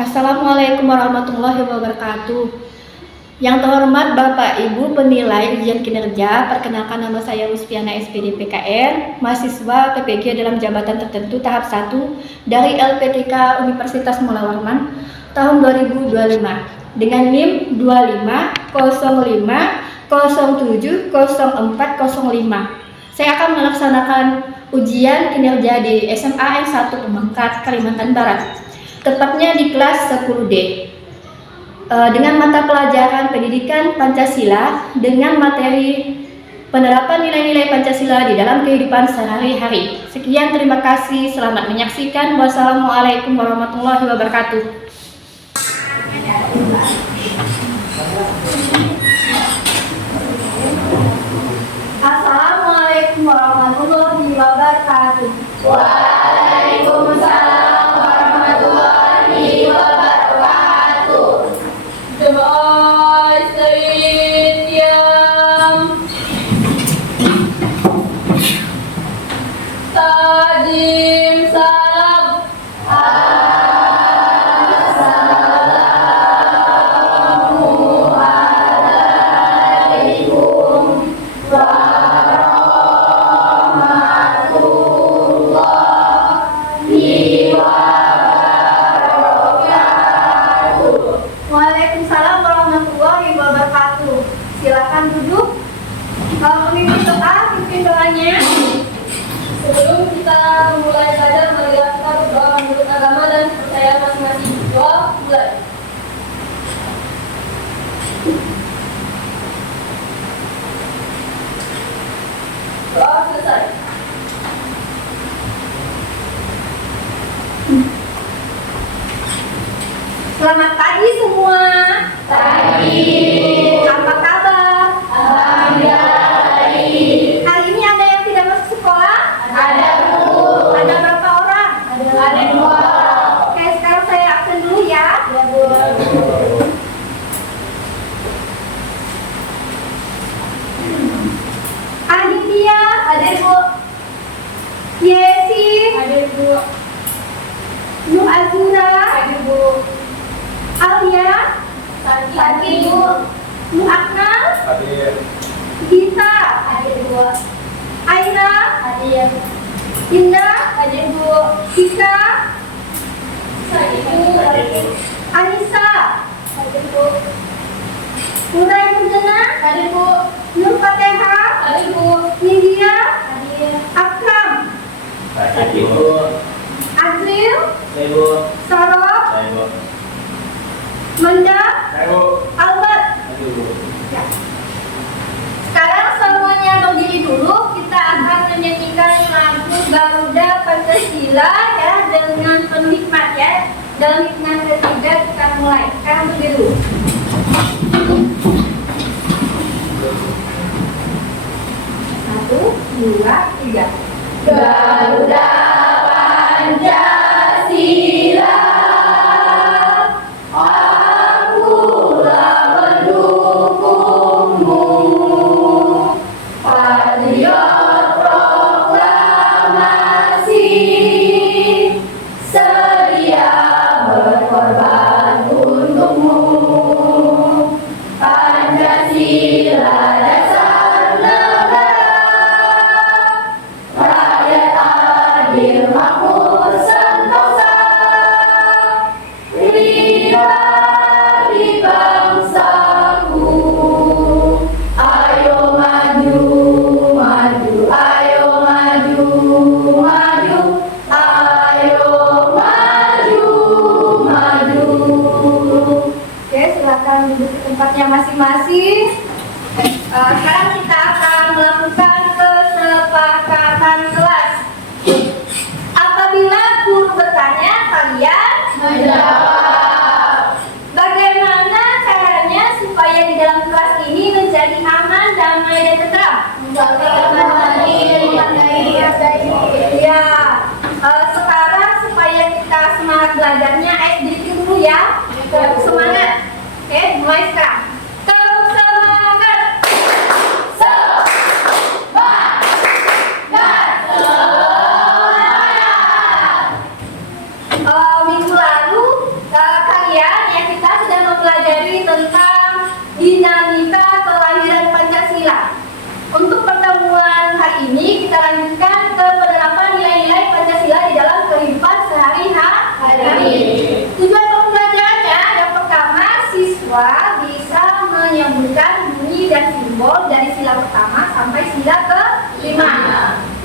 Assalamualaikum warahmatullahi wabarakatuh. Yang terhormat Bapak Ibu penilai ujian kinerja, perkenalkan nama saya Ruspiana SPD PKN, mahasiswa PPG dalam jabatan tertentu tahap 1 dari LPTK Universitas Mula Warman tahun 2025 dengan NIM 2505070405. Saya akan melaksanakan ujian kinerja di SMA N1 Pemangkat, Kalimantan Barat, tepatnya di kelas 10D, dengan mata pelajaran pendidikan Pancasila dengan materi penerapan nilai-nilai Pancasila di dalam kehidupan sehari-hari. Sekian, terima kasih, selamat menyaksikan. Wassalamualaikum warahmatullahi wabarakatuh. Assalamualaikum warahmatullahi wabarakatuh. Waalaikumsalam warahmatullahi wabarakatuh. Jemaah istirahat diam. Tajim salam. Assalamualaikum warahmatullahi wabarakatuh. Waalaikumsalam warahmatullahi wabarakatuh. Silakan duduk. Pemimpin doa, pimpin doanya. Sebelum kita mulai belajar, marilah kita berdoa menurut agama dan kepercayaan masing-masing. Doa mulai. Doa selesai. Selamat pagi semua. Pagi. Apa kabar? Alhamdulillah baik. Hari ini ada yang tidak masuk sekolah? Ada Bu. Ada berapa orang? Ada 2. Oke, sekarang saya absen dulu ya. Ya Bu. Aditya, ada Bu. Yesi, ada Bu. Nur Azura, ada Bu. Alia, Saki Bu. Nur Akmal, Hadir. Gita, Ada 2. Aina, Ada Indah, ada Bu. Tika, Ada Anissa, Ada Bu. Nurai Mujana, Ada Bu. Nur Fateha, Ada Bu. Nindya, Ada Akram, Hadir Bu. Azril, Saya Bu. Sarok, Saya Bu. Manda, Saya Bu. Albert. Hadir Bu. Ya. Sekarang semuanya berdiri dulu. Kita akan menyanyikan lagu Garuda Pancasila ya, dengan penuh hikmat ya. Dalam hikmat ketiga kita mulai. Sekarang berdiri dulu. Satu, dua, tiga. Garuda Pancasila, akulah pendukungmu, patriot proklamasi, sedia berkorban untukmu. Pancasila dasar negara, rakyat adil makmur sentosa, pribadi bangsaku. Ayo maju, maju, ayo maju, maju, ayo maju, maju. Oke, silakan duduk di tempatnya masing-masing. Sekarang kita akan melakukan kesepakatan kelas. Apabila guru bertanya, kalian Menjawab. bagaimana caranya supaya di dalam kelas ini menjadi aman, damai, dan tentram? Ya, sekarang supaya kita semangat belajarnya, diri dulu ya. Semangat. Oke, mulai sekarang. Tetap semangat. Semangat. Minggu lalu kita lanjutkan ke penerapan nilai-nilai Pancasila di dalam kehidupan sehari-hari. Tujuan pembelajarannya yang pertama, siswa bisa menyebutkan bunyi dan simbol dari sila pertama sampai sila ke-5.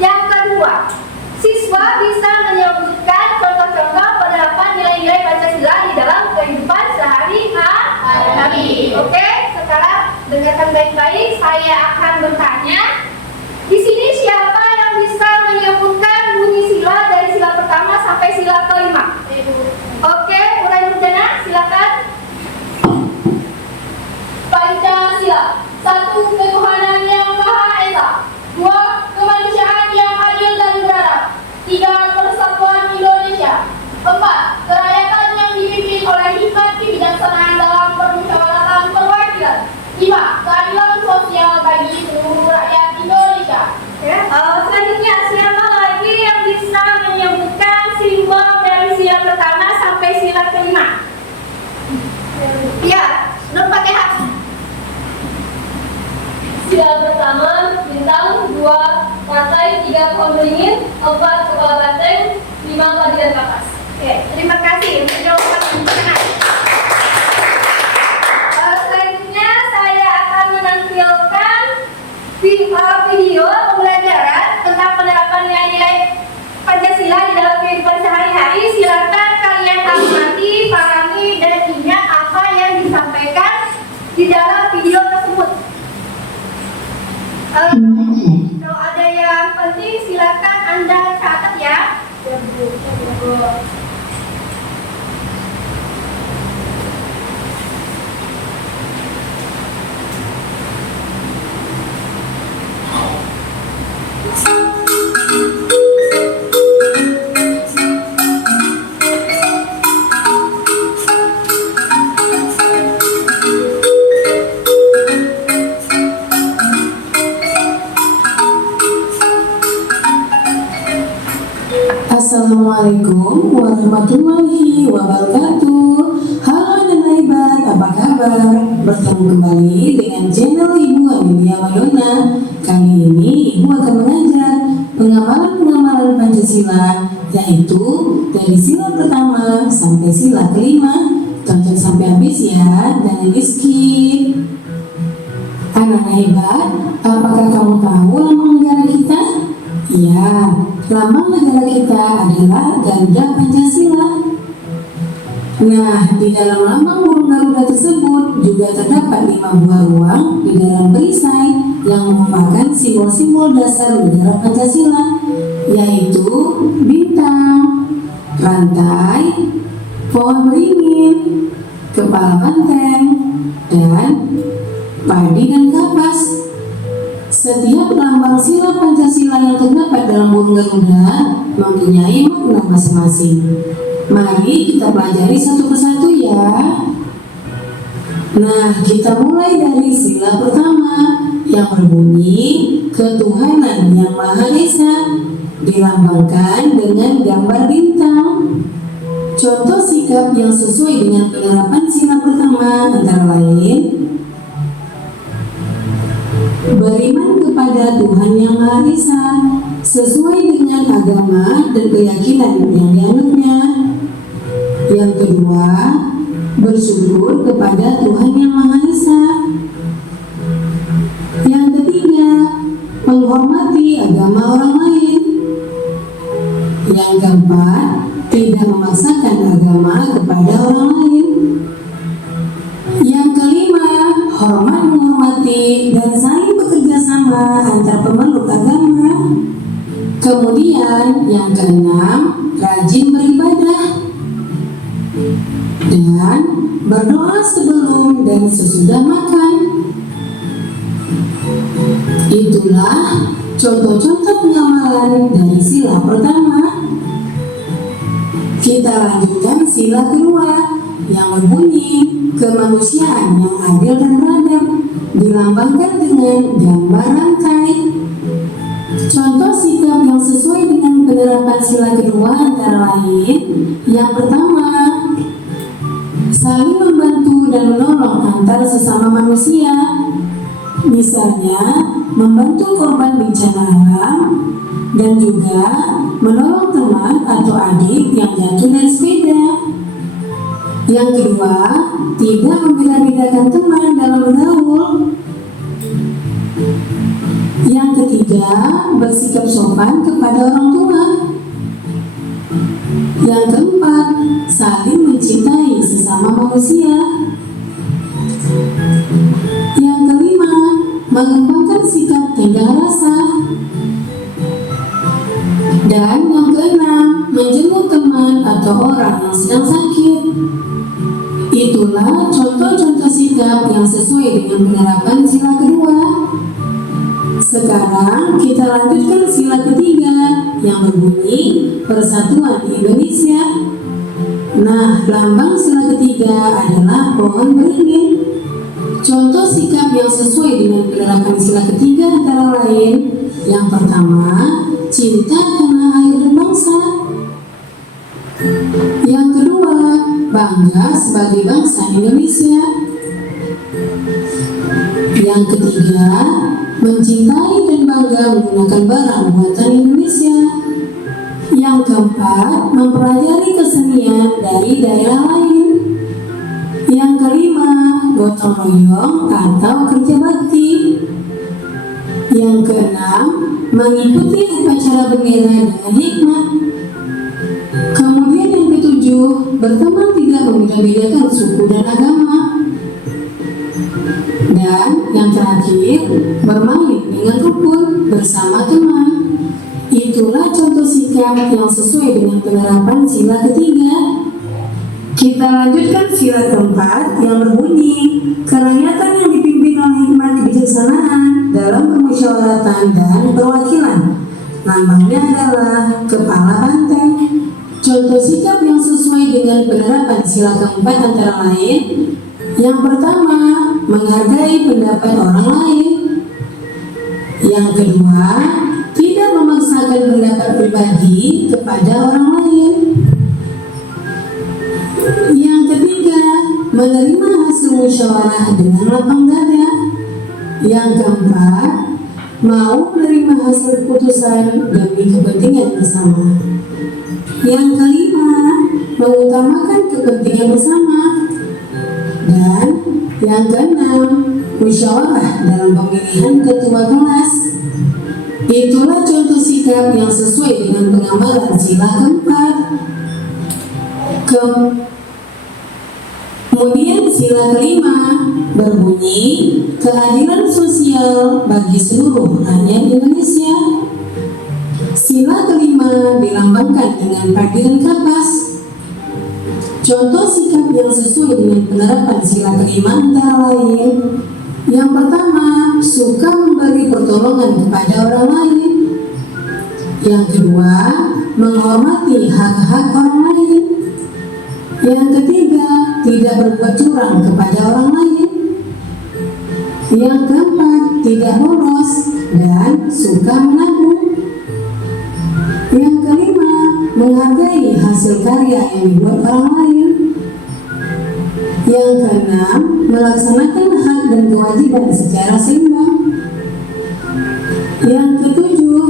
Yang kedua, siswa bisa menyebutkan contoh-contoh penerapan nilai-nilai Pancasila di dalam kehidupan sehari-hari. Oke, sekarang dengarkan baik-baik. Saya akan bertanya. Di sini siapa yang bisa menyebutkan bunyi sila dari sila pertama sampai sila ke-5? Oke, mulai Nurjana, silakan. Pancasila. 1. Ketuhanan yang Maha Esa. 2. Kemanusiaan yang adil dan beradab. 3. Persatuan Indonesia. 4. Kerakyatan yang dipimpin oleh hikmat kebijaksanaan dalam permusyawaratan perwakilan. 5. Keadilan sosial bagi seluruh rakyat Indonesia. Selanjutnya, siapa lagi yang bisa menyebutkan simbol dari sila pertama sampai sila ke-5? Ya, Nur Fatihah. Sila pertama, bintang. 2. Rantai. 3. Pohon beringin. 4. Kepala banteng. 5. Padi dan kapas. Oke, terima kasih untuk jawaban yang benar. Selanjutnya saya akan menampilkan video pembelajaran tentang penerapan nilai-nilai Pancasila di dalam kehidupan sehari-hari. Silakan kalian amati, pahami, dan ingat apa yang disampaikan di dalam video tersebut. Kalau ada yang penting, silakan Anda catat ya. Assalamualaikum warahmatullahi wabarakatuh. Halo anak hebat, apa kabar? Bertemu kembali dengan channel Ibu Amelia Mayona. Kali ini Ibu akan mengajar pengamalan Pancasila, yaitu dari sila pertama sampai sila ke-5. Tonton sampai habis ya, dan di skip. Anak hebat, apakah kamu tahu lambang negara kita? Ya, lambang negara kita adalah Garuda Pancasila. Nah, di dalam lambang burung Garuda tersebut juga terdapat 5 buah ruang di dalam perisai yang merupakan simbol-simbol dasar negara Pancasila, yaitu bintang, rantai, pohon beringin, kepala banteng, dan padi dan kapas. Setiap lambang sila Pancasila yang terdapat dalam burung Garuda mempunyai makna masing-masing. Mari kita pelajari satu persatu ya. Nah, kita mulai dari sila pertama yang berbunyi ketuhanan yang Maha Esa, dilambangkan dengan gambar bintang. Contoh sikap yang sesuai dengan penerapan sila pertama antara lain beriman kepada Tuhan Yang Maha Esa sesuai dengan agama dan keyakinan yang dianutnya. Yang kedua, bersyukur kepada Tuhan Yang Maha Esa. Yang ketiga, menghormati agama orang lain. Yang keempat, tidak memaksakan agama kepada orang lain. Yang kelima, hormat menghormati dan saling bekerja sama antar pemeluk agama. Kemudian yang keenam, rajin beribadah dan berdoa sebelum dan sesudah makan. Itulah contoh-contoh pengamalan dari sila pertama. Kita lanjutkan sila kedua yang berbunyi kemanusiaan yang adil dan beradab, dilambangkan dengan gambar rantai. Contoh sikap yang sesuai dengan penerapan sila kedua antara lain: yang pertama, saling membantu dan menolong antar sesama manusia, misalnya membantu korban bencana alam dan juga menolong teman atau adik yang jatuh dari sepeda. Yang kedua, tidak membeda-bedakan teman dalam bergaul. Yang ketiga, bersikap sopan kepada orang tua. Yang keempat, saling mencintai sesama manusia. Yang kelima, mengembangkan sikap tenggang rasa. Dan yang keenam, menjenguk teman atau orang yang sedang sakit. Itulah contoh-contoh sikap yang sesuai dengan penerapan sila kedua. Sekarang kita lanjutkan sila ketiga yang berbunyi Persatuan Indonesia. Nah, lambang sila ketiga adalah pohon beringin. Contoh sikap yang sesuai dengan penerapan sila ketiga antara lain: yang pertama, cinta tanah air dan bangsa. Yang kedua, bangga sebagai bangsa Indonesia. Yang ketiga, mencintai dan bangga menggunakan barang buatan Indonesia. Yang keempat, mempelajari kesenian dari daerah lain. Yang kelima, gotong royong atau kerja bakti. Yang keenam, mengikuti upacara bendera dengan hikmat. Kemudian yang ketujuh, berteman tidak membeda-bedakan suku dan agama. Dan yang terakhir, bermain dengan rukun bersama teman. Itulah contoh sikap yang sesuai dengan penerapan sila ketiga. Kita lanjutkan sila keempat yang berbunyi kerakyatan yang dipimpin oleh hikmat kebijaksanaan dalam permusyawaratan dan perwakilan. Lambangnya adalah kepala banteng. Contoh sikap yang sesuai dengan penerapan sila keempat antara lain: yang pertama, menghargai pendapat orang lain. Yang kedua, tidak memaksakan pendapat pribadi kepada orang lain. Yang ketiga, menerima hasil musyawarah dengan lapang dada. Yang keempat, mau menerima hasil keputusan demi kepentingan bersama. Yang kelima, mengutamakan kepentingan bersama. Dan yang keenam, musyawarah dalam pemilihan ketua kelas. Itulah contoh sikap yang sesuai dengan pengamalan sila keempat. Kemudian sila kelima berbunyi keadilan sosial bagi seluruh rakyat Indonesia. Sila kelima dilambangkan dengan padiran kapas. Contoh sikap yang sesuai dengan penerapan sila kelima antara lain: yang pertama, suka memberi pertolongan kepada orang lain. Yang kedua, menghormati hak-hak orang lain. Yang ketiga, tidak berbuat curang kepada orang lain. Yang keempat, tidak boros dan suka menabung. Yang kelima, menghargai hasil karya yang dibuat orang lain. Yang keenam, melaksanakan hak dan kewajiban secara seimbang. Yang ketujuh,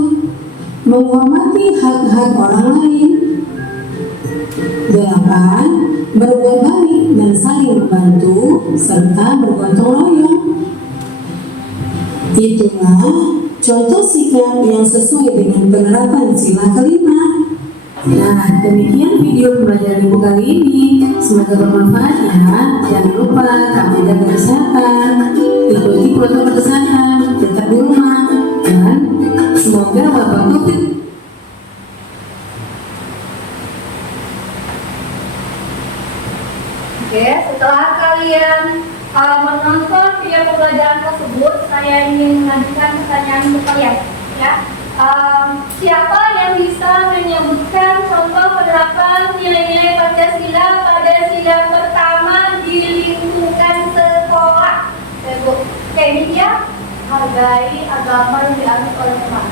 menghormati hak-hak orang lain. 8. Berbuat baik dan saling membantu serta bergotong royong. Itulah contoh sikap yang sesuai dengan penerapan sila kelima. Nah, demikian video pembelajaran ibu kali ini. Semoga bermanfaat ya. Jangan lupa kamu jaga kesehatan, ikuti protokol kesehatan, tetap di rumah, dan semoga wabah COVID. Oke, setelah kalian menonton video pembelajaran tersebut, saya ingin mengajukan pertanyaan untuk kalian. Ya, siapa yang bisa menyebutkan contoh penerapan nilai-nilai Pancasila pada sila pertama di lingkungan sekolah? Oke, ini dia: hargai agama yang dianut oleh teman.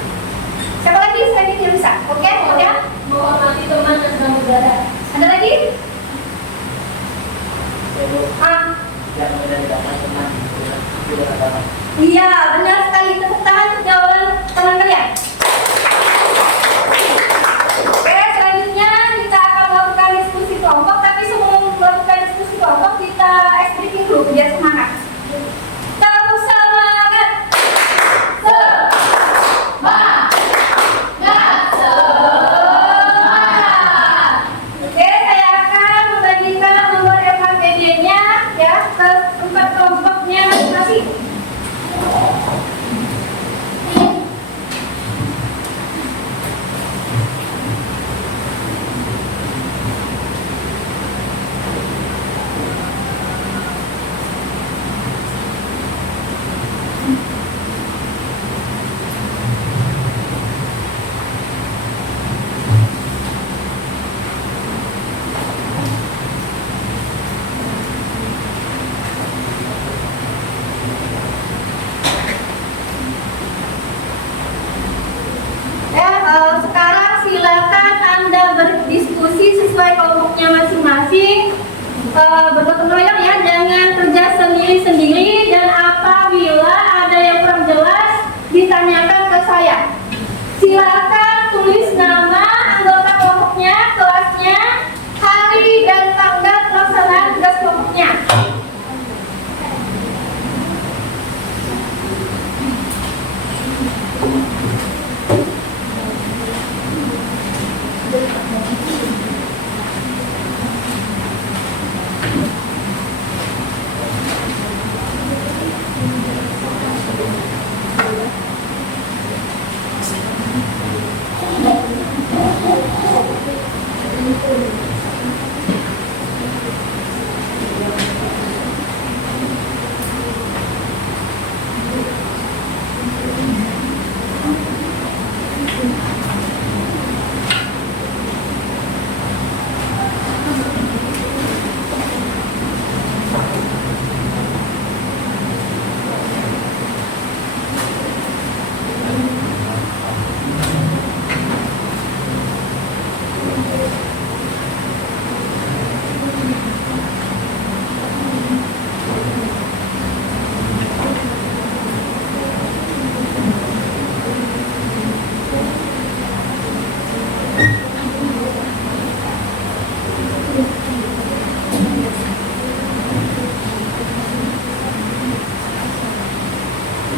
Siapa lagi? Saya ingin bisa. Oke, ya. Menghormati teman dan saudara. Ada lagi? Yang menjadikan teman juga agama. Iya, benar sekali. Tepuk tangan untuk jawaban teman kalian. bergotong royong ya, jangan kerja sendiri-sendiri, dan apabila ada yang kurang jelas ditanyakan ke saya. Silakan tulis nama anggota kelompoknya, kelasnya, hari dan tanggal pelaksanaan tugas kelompoknya.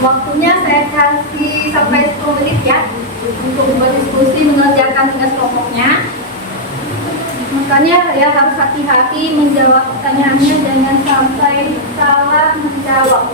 Waktunya saya kasih sampai 10 menit ya untuk berdiskusi mengerjakan tugas kelompoknya. Makanya ya harus hati-hati menjawab pertanyaannya, jangan sampai salah menjawab.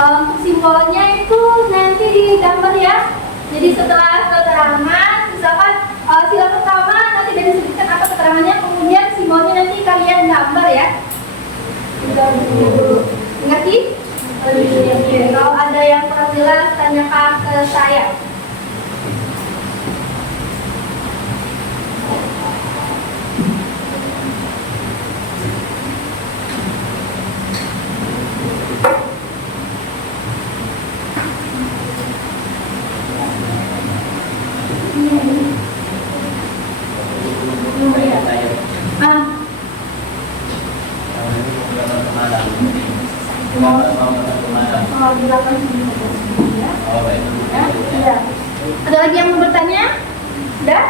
Untuk simbolnya itu nanti digambar ya. Jadi setelah keterangan, misalkan sila pertama nanti sudah disebutkan apa keterangannya, kemudian simbolnya nanti kalian gambar ya. Ngerti? Oke. Kalau ada yang kurang jelas tanyakan ke saya. Ada lagi yang mau bertanya? Sudah?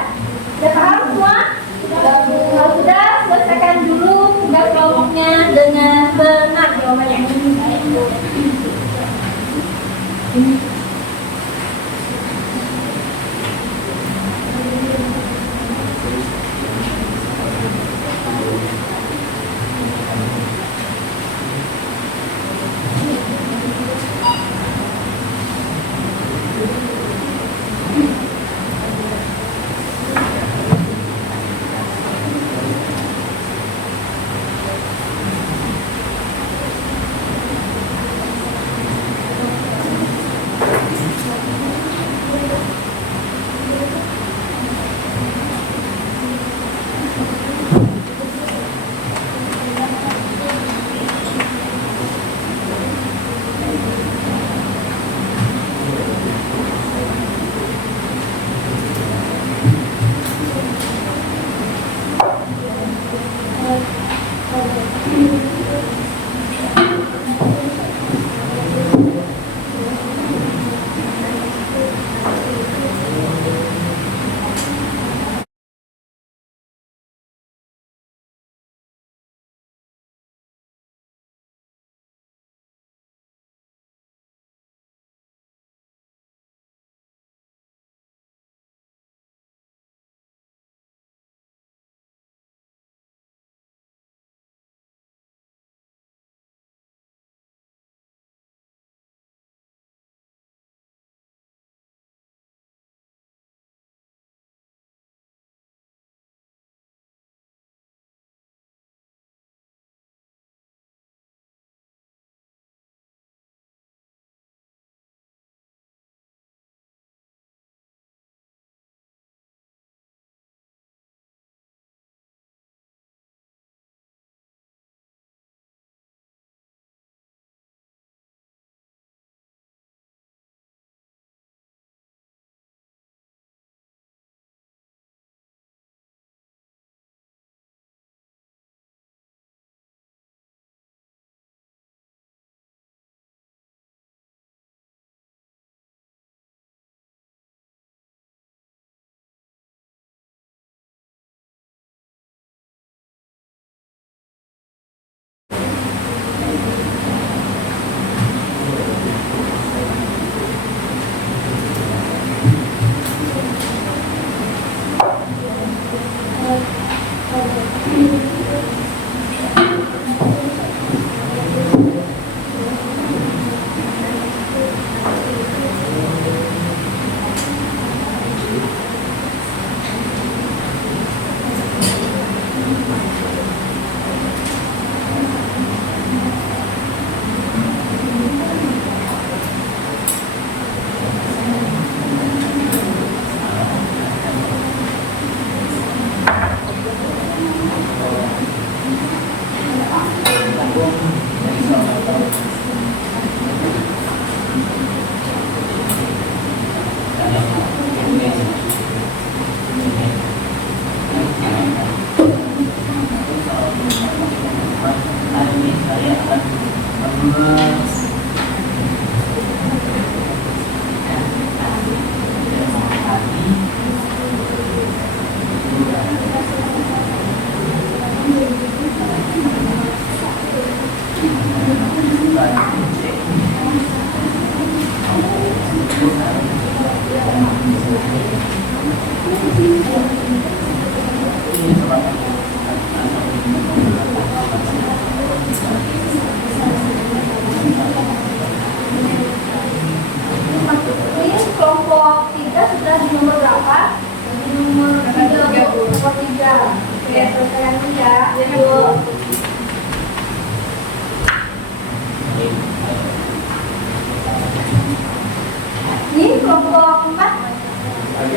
Sudah paham semua? Kalau sudah, selesaikan dulu tugas kelompoknya dengan benar jawabannya.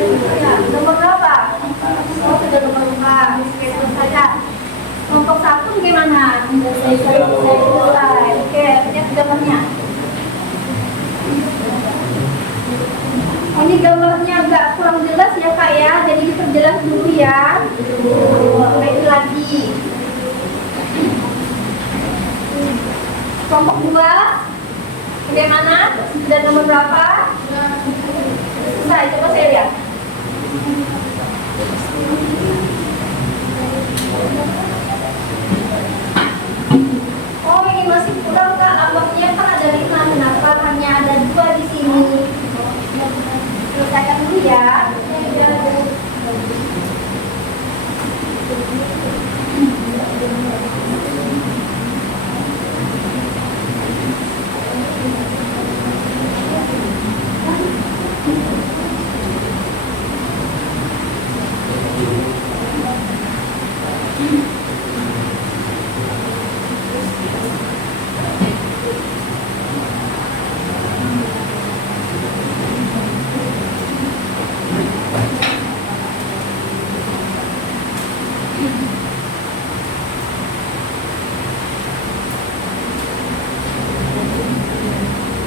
Ya, nomor berapa? Oh, sudah nomor 4. Oke, terus saja. Kelompok 1 gimana? Selesai. Oke, lihat gambarnya. Ini gambarnya agak kurang jelas ya Kak ya, jadi diperjelas dulu ya. Baik lagi. Kelompok 2 bagaimana? Dan nomor berapa? Selesai, coba saya lihat. Oh, ini masih kurang Kak, ambangnya kan ada 5, kenapa hanya ada 2 di sini? Selesaikan dulu ya.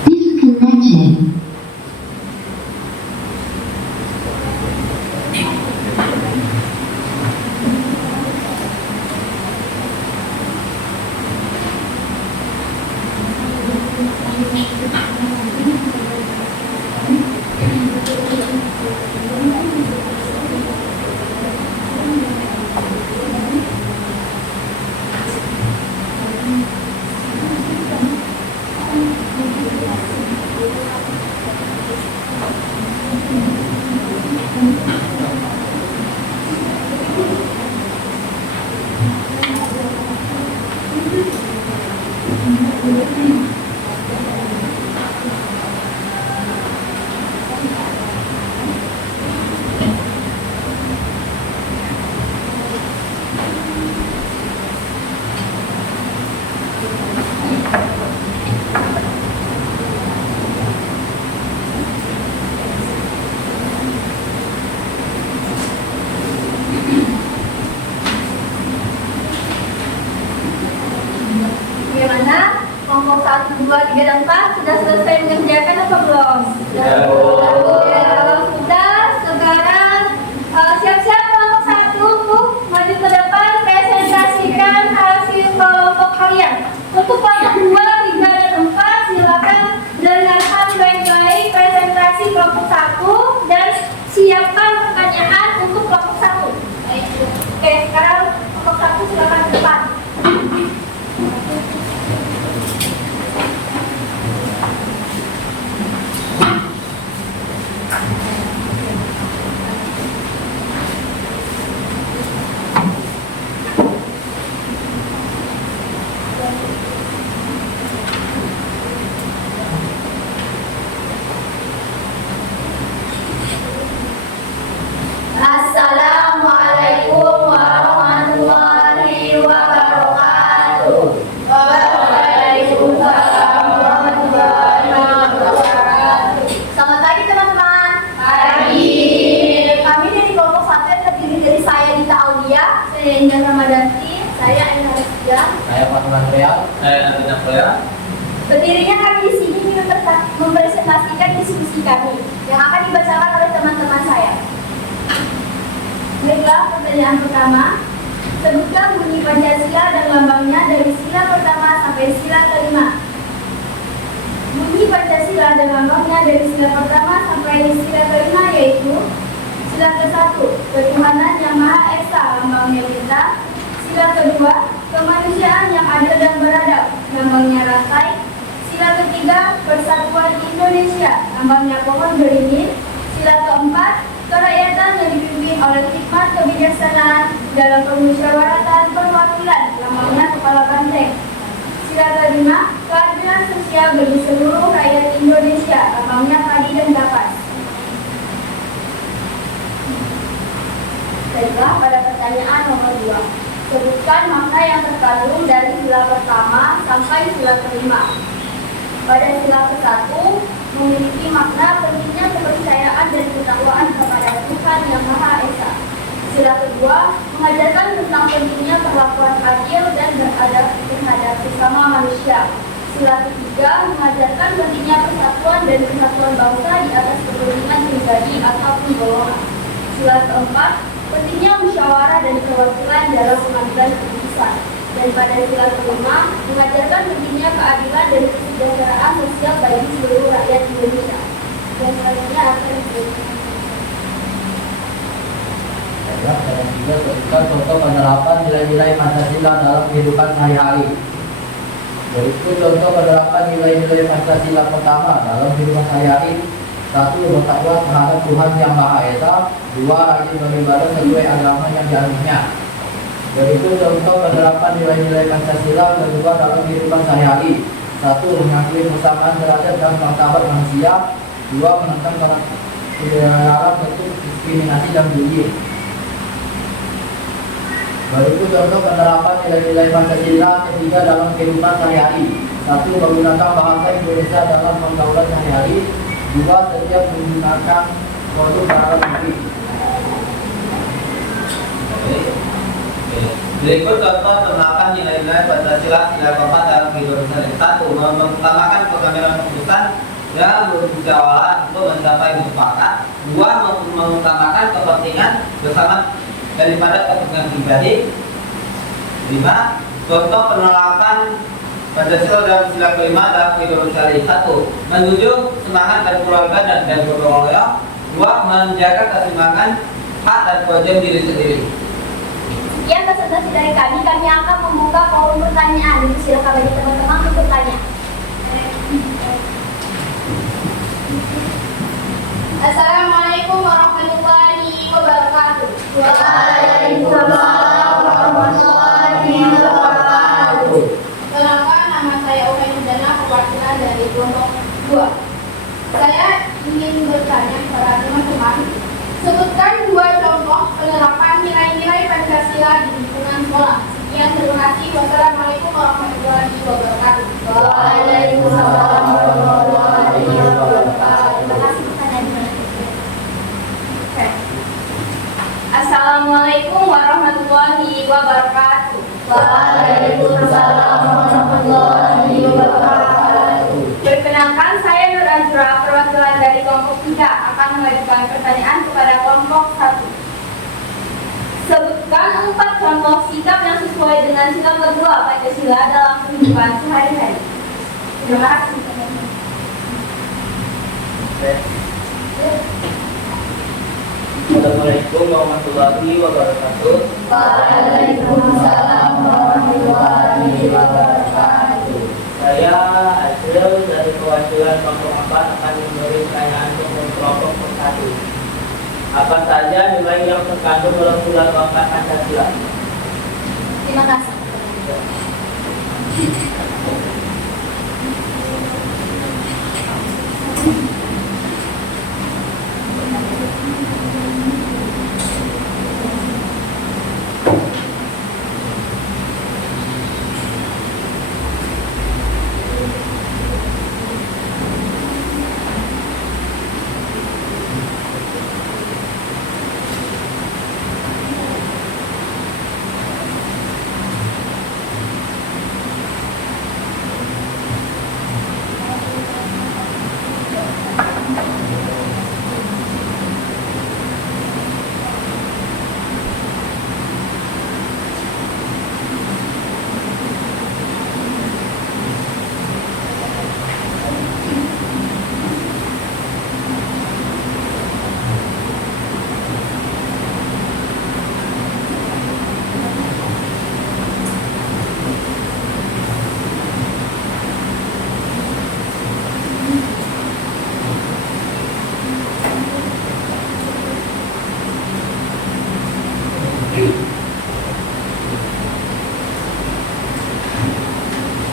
Disconnected. Bagaimana? Kelompok 1, 2, 3, dan 4 sudah selesai mengerjakan apa belum? Sudah. Ya, kalau sudah, sekarang siap-siap kelompok 1 untuk maju ke depan, presentasikan hasil kelompok kalian. Untuk kelompok 2, 3, dan 4 silakan dengarkan baik-baik presentasi kelompok 1 dan siapkan pertanyaan untuk kelompok 1. Oke, sekarang kelompok 1 silakan ke depan. Assalamualaikum warahmatullahi wabarakatuh. Waalaikumsalam warahmatullahi wabarakatuh. Selamat pagi teman-teman. Pagi. Kami dari kelompok 1 yang terdiri dari saya Dita Aulia, saya Indah Ramadanti, saya Ena Rizkia. Saya Fatma Real. Saya Nabi Nakoya. Berdirinya kami di sini ingin mempresentasikan diskusi kami yang akan dibacakan oleh teman-teman saya. Baiklah, pertanyaan pertama. Sebutkan bunyi Pancasila dan lambangnya dari sila pertama sampai sila kelima. Bunyi Pancasila dan lambangnya dari sila pertama sampai sila kelima yaitu sila ke-1, ketuhanan yang Maha Esa, lambangnya bintang. Sila kedua, kemanusiaan yang adil dan beradab, lambangnya rantai. Sila ketiga, persatuan Indonesia, lambangnya pohon beringin. Sila keempat, kerakyatan yang dipimpin oleh hikmat kebijaksanaan dalam permusyawaratan perwakilan, lambangnya kepala banteng. Sila kelima, keadilan sosial bagi seluruh rakyat Indonesia, lambangnya padi dan kapas. Baiklah, pada pertanyaan nomor 2. Sebutkan makna yang terkandung dari sila pertama sampai sila kelima. Pada sila ke-1 memiliki makna pentingnya kepercayaan dan ketakwaan kepada Tuhan Sila kedua, mengajarkan tentang pentingnya perlakuan adil dan beradab terhadap sesama manusia. Sila ketiga, mengajarkan pentingnya persatuan dan kesatuan bangsa di atas kepentingan pribadi ataupun golongan. Sila keempat, pentingnya musyawarah dan kewakilan dalam pengambilan keputusan. Dan pada sila kelima, mengajarkan pentingnya keadilan dan kesejahteraan sosial bagi seluruh rakyat Indonesia. Dan selanjutnya akan diberikan. Dan juga berikan contoh penerapan nilai-nilai Pancasila dalam kehidupan sehari-hari. Berikut contoh penerapan nilai-nilai Pancasila pertama dalam kehidupan sehari-hari. 1. Bertakwa terhadap Tuhan Yang Maha Esa. 2. Rajin beribadah sesuai agama yang dianutnya. Berikut contoh penerapan nilai-nilai Pancasila kedua dalam kehidupan sehari-hari. 1. Mengakui persamaan derajat dan martabat manusia. 2. Menentang segala bentuk diskriminasi dan bullying. Berikut contoh penerapan nilai-nilai Pancasila ketiga dalam kehidupan sehari-hari. 1. Menggunakan bahasa Indonesia dalam pergaulan sehari-hari. 2. Setiap menggunakan produk dalam negeri. Berikut contoh penerapan nilai-nilai Pancasila sila keempat dalam kehidupan sehari-hari. 1. Mengutamakan pengambilan keputusan dan bermusyawarah untuk mencapai mufakat. 2. Mengutamakan kepentingan bersama daripada kepentingan pribadi. 5. Contoh penerapan Pancasila dalam sila kelima dalam kehidupan sehari-hari. 1. Menjunjung semangat berkeluarga dan bergotong royong. 2. Menjaga keseimbangan hak dan kewajiban diri sendiri. Sekian presentasi dari kami akan membuka forum pertanyaan. Silakan bagi teman-teman untuk bertanya. Assalamualaikum warahmatullahi wabarakatuh. Waalaikumsalam warahmatullahi wabarakatuh. Perkenalkan, nama saya Uhay Nurdana, perwakilan dari kelompok 2. Saya ingin bertanya kepada teman-teman, sebutkan 2 contoh penerapan nilai-nilai Pancasila di lingkungan sekolah. Sekian, terima kasih. Wassalamualaikum warahmatullahi wabarakatuh. Waalaikumsalam warahmatullahi wabarakatuh. Terima kasih pertanyaannya. Assalamualaikum warahmatullahi wabarakatuh. Waalaikumsalam warahmatullahi wabarakatuh. Perkenalkan, saya Nur Azra, perwakilan dari kelompok 3 akan mengajukan pertanyaan kepada kelompok 1. Sebutkan 4 contoh sikap yang sesuai dengan sila kedua Pancasila dalam kehidupan sehari-hari. Terima kasih. Assalamualaikum warahmatullahi wabarakatuh. Waalaikumsalam warahmatullahi wabarakatuh. Saya Azril dari perwakilan kelompok 4 akan memberi pertanyaan untuk kelompok 1. Apa saja nilai yang terkandung dalam sila keempat Pancasila? Terima kasih.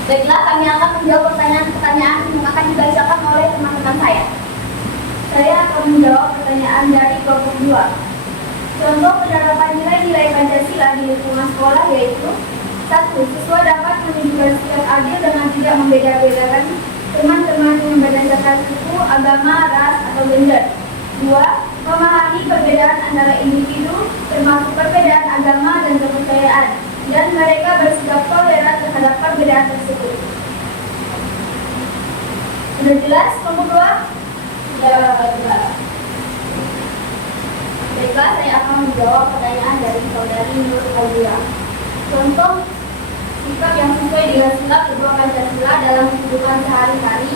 Baiklah, kami akan menjawab pertanyaan-pertanyaan yang akan dibacakan oleh teman-teman saya. Saya akan menjawab pertanyaan dari kelompok 2. Contoh penerapan nilai-nilai Pancasila di lingkungan sekolah yaitu 1. Siswa dapat menunjukkan sikap adil dengan tidak membeda-bedakan teman-teman dengan berdasarkan suku, agama, ras, atau gender. 2. memahami perbedaan antara individu, termasuk perbedaan agama dan kepercayaan, dan mereka bersikap toleran terhadap perbedaan tersebut. Sudah jelas kelompok 2? Ya, jelas. Baiklah, saya akan menjawab pertanyaan dari saudari Nur Aulia. Contoh sikap yang sesuai dengan sila kedua Pancasila dalam kehidupan sehari-hari,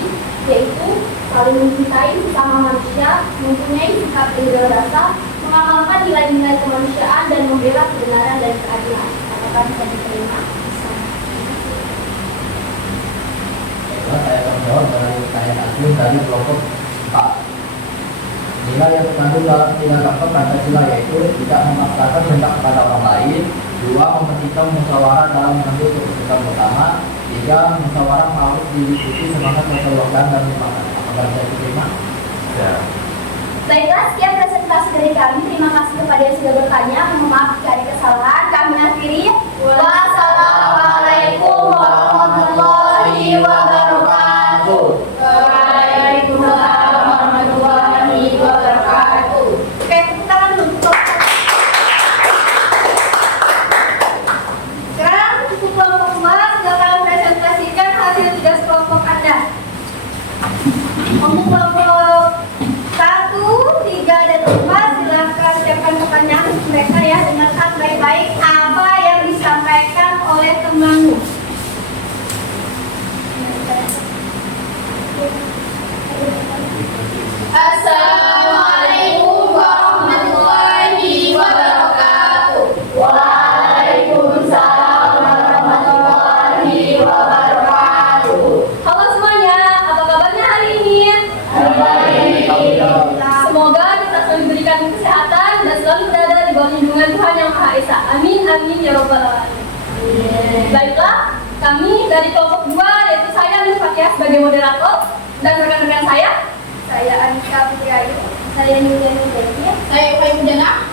yaitu saling mencintai sesama manusia, mempunyai sikap adil rasa, mengamalkan nilai-nilai kemanusiaan dan membela kebenaran dan keadilan. Apakah bisa diterima? Saya akan menjawab dari pertanyaan asli dari kelompok 4. Nilai yang terkandung dalam tiga kelompok Pancasila yaitu tidak memaksakan kehendak kepada orang lain, 2. Mementingkan musyawarah dalam mengambil keputusan bersama, 3. Musyawarah harus diikuti semangat kekeluargaan dan semangat. Apakah bisa diterima? Ya. Baiklah, sekian presentasi dari kami. Terima kasih kepada yang sudah bertanya. Mohon maaf jika ada kesalahan. Kami akhiri. Wassalamualaikum warahmatullahi wabarakatuh. Waalaikumsalam warahmatullahi wabarakatuh. Oke, tepuk tangan dulu. Sekarang untuk kelompok 2, silakan presentasikan hasil tugas kelompok Anda. Untuk kelompok 1, 3, dan 4 silakan siapkan pertanyaan mereka ya. Dengarkan baik-baik apa yang disampaikan oleh temanmu. Assalamualaikum warahmatullahi wabarakatuh. Waalaikumsalam warahmatullahi wabarakatuh. Halo semuanya, apa kabarnya hari ini? Semoga kita selalu diberikan kesehatan dan selalu berada di bawah lindungan Tuhan Yang Maha Esa. Amin, amin, ya Rabbal Alamin. Baiklah, kami dari kelompok 2, yaitu saya Nur Fatia sebagai moderator, dan rekan-rekan saya Anika Putri Ayu, saya Yuliani Devi, Saya Upay Mudana.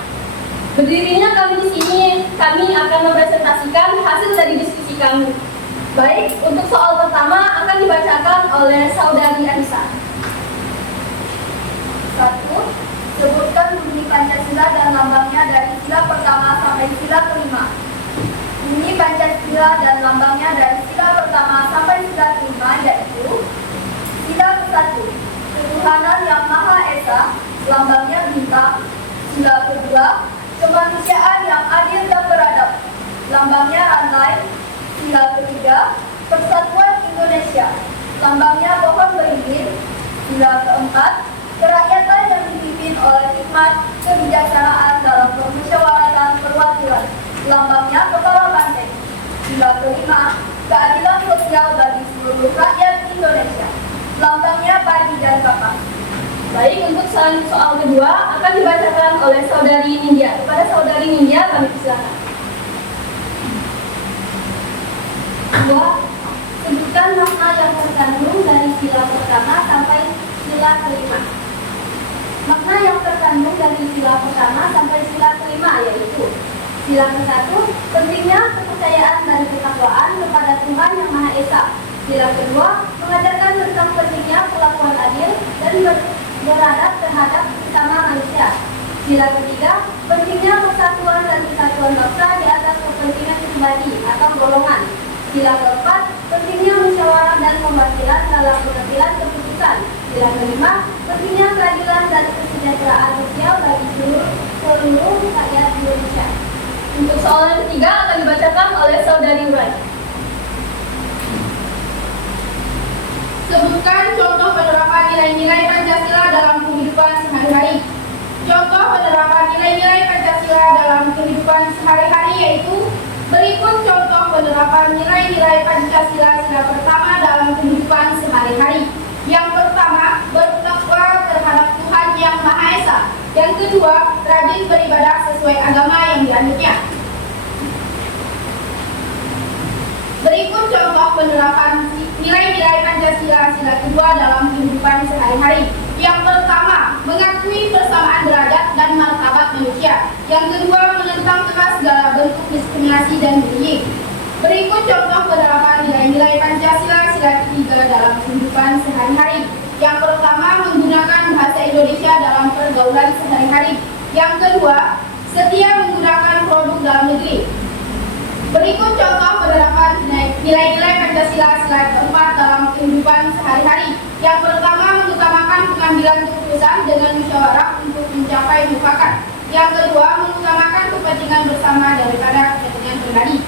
berdirinya kami di sini, kami akan mempresentasikan hasil dari diskusi kami. Baik, untuk soal pertama akan dibacakan oleh saudari Anissa. 1. Sebutkan bunyi Pancasila dan lambangnya dari sila pertama sampai sila kelima. Bunyi Pancasila dan lambangnya dari sila pertama sampai sila kelima yaitu: sila ke-1, ketuhanan yang Maha Esa, lambangnya bintang. Sila kedua, kemanusiaan yang adil dan beradab, lambangnya rantai. Sila ketiga, persatuan Indonesia, lambangnya pohon beringin. Sila keempat, kerakyatan yang dipimpin oleh hikmat kebijaksanaan dalam permusyawaratan perwakilan, lambangnya kepala banteng. Sila kelima, keadilan sosial bagi seluruh rakyat Indonesia, lambangnya padi dan kapas. Baik, untuk soal kedua akan dibacakan oleh saudari Nindya. Kepada saudari Nindya kami persilakan. 2. Sebutkan makna yang terkandung dari sila pertama sampai sila kelima. Makna yang terkandung dari sila pertama sampai sila kelima yaitu: sila ke-1, pentingnya kepercayaan dan ketakwaan kepada Tuhan Yang Maha Esa. Sila kedua, mengajarkan tentang pentingnya perlakuan adil dan beradab terhadap sesama manusia. Sila ketiga, pentingnya persatuan dan kesatuan bangsa di atas kepentingan pribadi atau golongan. Sila keempat, pentingnya musyawarah dan pembagian dalam pengambilan keputusan. Sila kelima, pentingnya keadilan dan kesejahteraan sosial bagi seluruh rakyat Indonesia. Untuk soal yang ketiga akan dibacakan oleh saudari Urai. Sebutkan contoh penerapan nilai-nilai Pancasila dalam kehidupan sehari-hari. Contoh penerapan nilai-nilai Pancasila dalam kehidupan sehari-hari yaitu: berikut contoh penerapan nilai-nilai Pancasila sila pertama dalam kehidupan sehari-hari. Yang pertama, bertakwa terhadap Tuhan Yang Maha Esa. Yang kedua, rajin beribadah sesuai agama yang dianutnya. Berikut contoh penerapan nilai-nilai Pancasila sila kedua dalam kehidupan sehari-hari. Yang pertama, mengakui persamaan derajat dan martabat manusia. Yang kedua, menentang keras segala bentuk diskriminasi dan bullying. Berikut contoh penerapan nilai-nilai Pancasila sila ketiga dalam kehidupan sehari-hari. Yang pertama, menggunakan bahasa Indonesia dalam pergaulan pergaulan sehari-hari. Yang kedua, setia menggunakan produk dalam negeri. Berikut contoh penerapan nilai-nilai Pancasila sila keempat dalam kehidupan sehari-hari. Yang pertama, mengutamakan pengambilan keputusan dengan musyawarah untuk mencapai mufakat. Yang kedua, mengutamakan kepentingan bersama daripada kepentingan pribadi.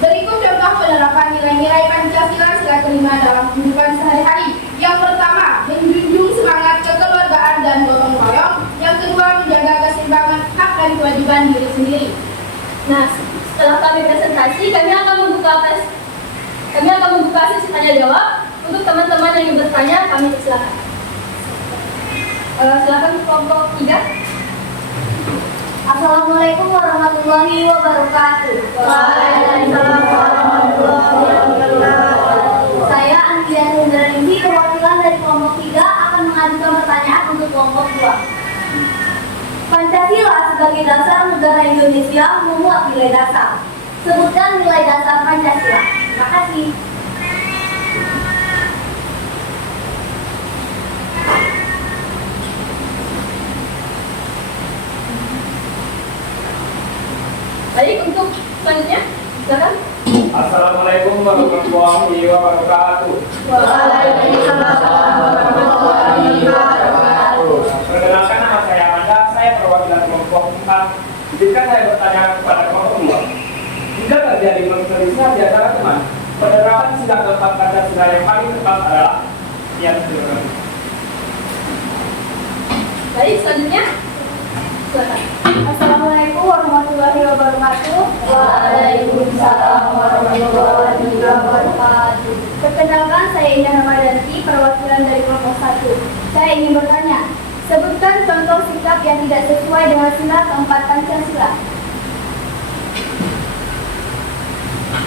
Berikut contoh penerapan nilai-nilai Pancasila sila kelima dalam kehidupan sehari-hari. Yang pertama, menjunjung semangat kekeluargaan dan gotong royong. Yang kedua, menjaga keseimbangan hak dan kewajiban diri sendiri. Nah, setelah kami presentasi, kami akan membuka sesi tanya jawab. Untuk teman-teman yang ingin bertanya, kami silakan. Silakan kelompok 3. Assalamualaikum warahmatullahi wabarakatuh. Waalaikumsalam warahmatullahi wabarakatuh. Saya Andrian Hundaringgi, perwakilan dari kelompok 3 akan mengajukan pertanyaan untuk kelompok 2. Pancasila sebagai dasar negara Indonesia memuat nilai dasar. Sebutkan nilai dasar Pancasila. Terima kasih. Baik, untuk selanjutnya, silakan. Assalamualaikum warahmatullahi wabarakatuh. Waalaikumsalam warahmatullahi wabarakatuh. Perkenalkan, nama saya Amanda, saya perwakilan kelompok 4. Jika saya bertanya kepada kelompok 2, jika terjadi perselisihan di antara teman, penerapan sila keempat Pancasila yang paling tepat adalah yang silakan. Baik, selanjutnya, silakan. Assalamualaikum warahmatullahi wabarakatuh. Waalaikumsalam warahmatullahi wabarakatuh. Perkenalkan, saya Indah Ramadanti, perwakilan dari kelompok 1. Saya ingin bertanya, sebutkan contoh sikap yang tidak sesuai dengan sila keempat Pancasila.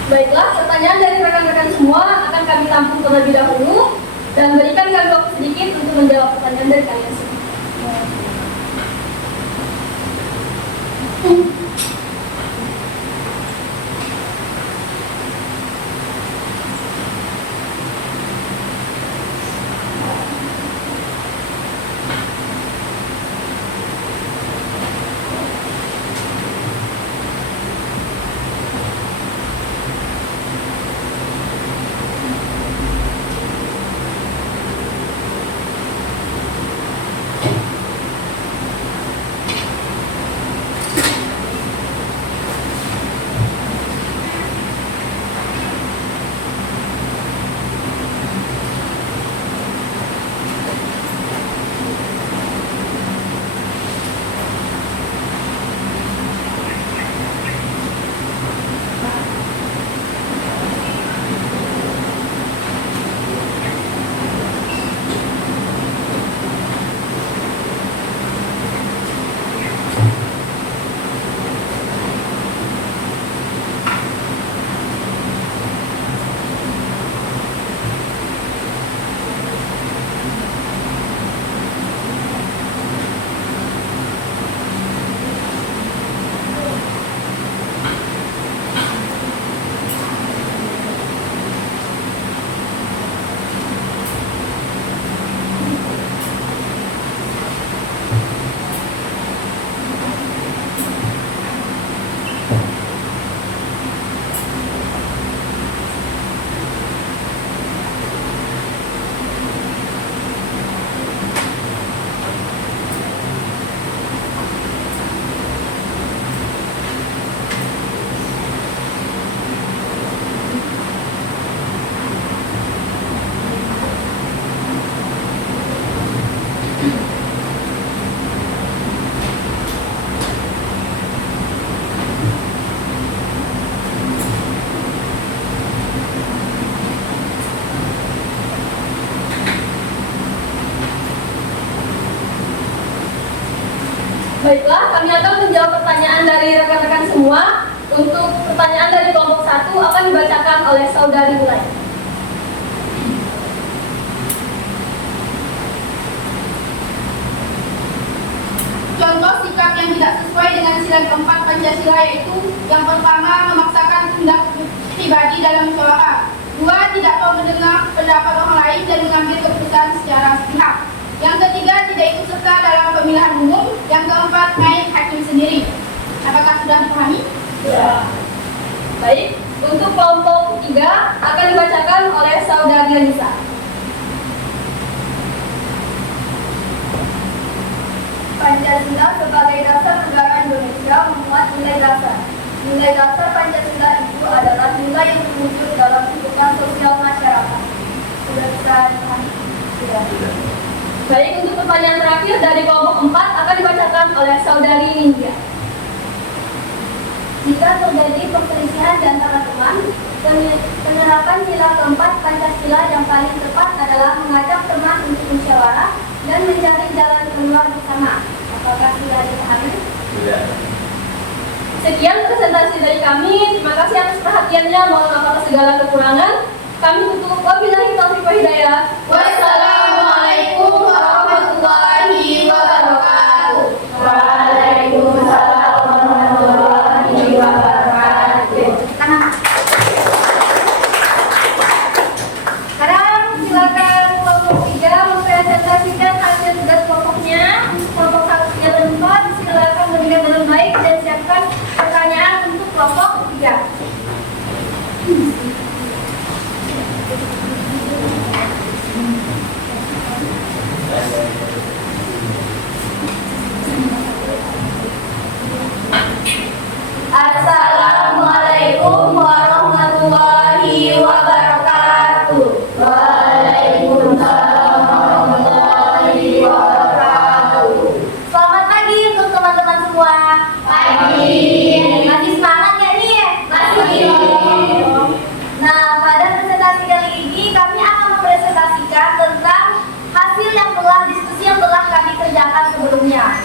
Baiklah, pertanyaan dari rekan-rekan semua akan kami tampung terlebih dahulu dan berikan kami waktu sedikit untuk menjawab pertanyaan dari kalian semua. Baiklah, kami akan menjawab pertanyaan dari rekan-rekan semua. Untuk pertanyaan dari kelompok 1 akan dibacakan oleh saudari Mulai. Contoh sikap yang tidak sesuai dengan sila keempat Pancasila yaitu yang pertama, memaksakan kehendak pribadi dalam musyawarah. 2. Tidak mau mendengar pendapat orang lain dan mengambil keputusan secara sepihak. Yang ketiga, tidak ikut serta dalam pemilihan pemilihan umum, yang keempat naib hakim sendiri. Apakah sudah dipahami? Ya. Baik, untuk kelompok ketiga akan dibacakan oleh Saudari Anissa. Pancasila sebagai dasar negara Indonesia memuat nilai dasar. Nilai dasar Pancasila itu adalah nilai yang terwujud dalam kehidupan sosial masyarakat. Sudah bisa dipahami? Sudah. Baik, untuk pertanyaan terakhir dari kelompok 4 akan dibacakan oleh Saudari Nindya. Jika terjadi perselisihan di antara teman, penerapan sila keempat Pancasila yang paling tepat adalah mengajak teman untuk musyawarah dan mencari jalan keluar bersama. Apakah sudah dipahami? Sudah. Sekian presentasi dari kami. Terima kasih atas perhatiannya. Mohon maaf atas segala kekurangan. Kami tutup. Wabillahi taufiq wal hidayah. Wassalamualaikum warahmatullahi wabarakatuh. Waalaikumsalam warahmatullahi wabarakatuh. Sekarang silakan kelompok 3 mempresentasikan hasil tugas kelompoknya. Kelompok 1 dan 4 silakan mendengar dengan baik dan siapkan pertanyaan untuk kelompok 3. Assalamualaikum warahmatullahi wabarakatuh. Waalaikumsalam warahmatullahi wabarakatuh. Selamat pagi untuk teman-teman semua. Pagi. Masih semangat ya nih? Masih. Nah, pada presentasi kali ini kami akan mempresentasikan tentang hasil diskusi yang telah kami kerjakan sebelumnya.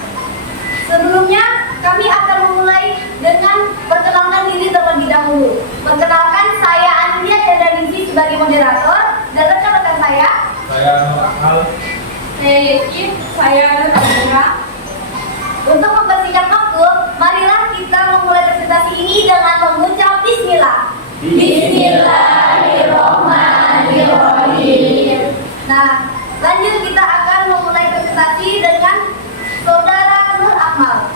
Sebelumnya, kami akan memulai dengan perkenalkan diri terlebih dahulu. Perkenalkan, saya Anindya Chandraningsih sebagai moderator dan rekan-rekan saya. Saya Nur Akmal. Saya Yusuf, saya Nur Akmal. Untuk mempersingkat waktu, marilah kita memulai presentasi ini dengan mengucap Bismillah. Bismillahirrahmanirrahim. Nah, lanjut kita akan memulai presentasi dengan Saudara Nur Akmal.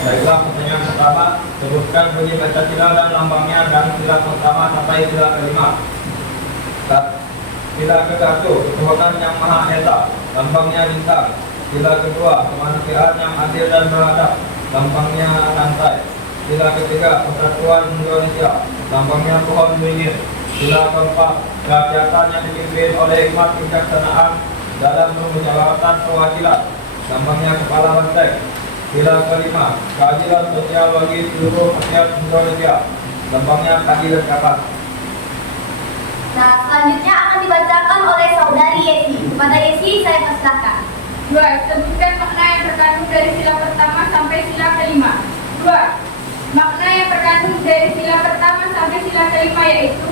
Baiklah, pertanyaan pertama, sebutkan bunyi Pancasila dan lambangnya dan sila pertama sampai sila kelima. Sila ke-1, ketuhanan yang Maha Esa, lambangnya bintang. Sila kedua, kemanusiaan yang adil dan beradab, lambangnya rantai. Sila ketiga, persatuan Indonesia, lambangnya pohon beringin. Sila keempat, kerakyatan yang dipimpin oleh hikmat kebijaksanaan dalam permusyawaratan perwakilan, lambangnya kepala banteng. Sila kelima, keadilan sosial bagi seluruh rakyat Indonesia, lambangnya keadilan kapan. Nah, selanjutnya akan dibacakan oleh Saudari Yesi. Kepada Yesi, saya persilakan. 2. Sebutkan makna yang terkandung dari sila pertama sampai sila kelima. 2. Makna yang terkandung dari sila pertama sampai sila kelima yaitu: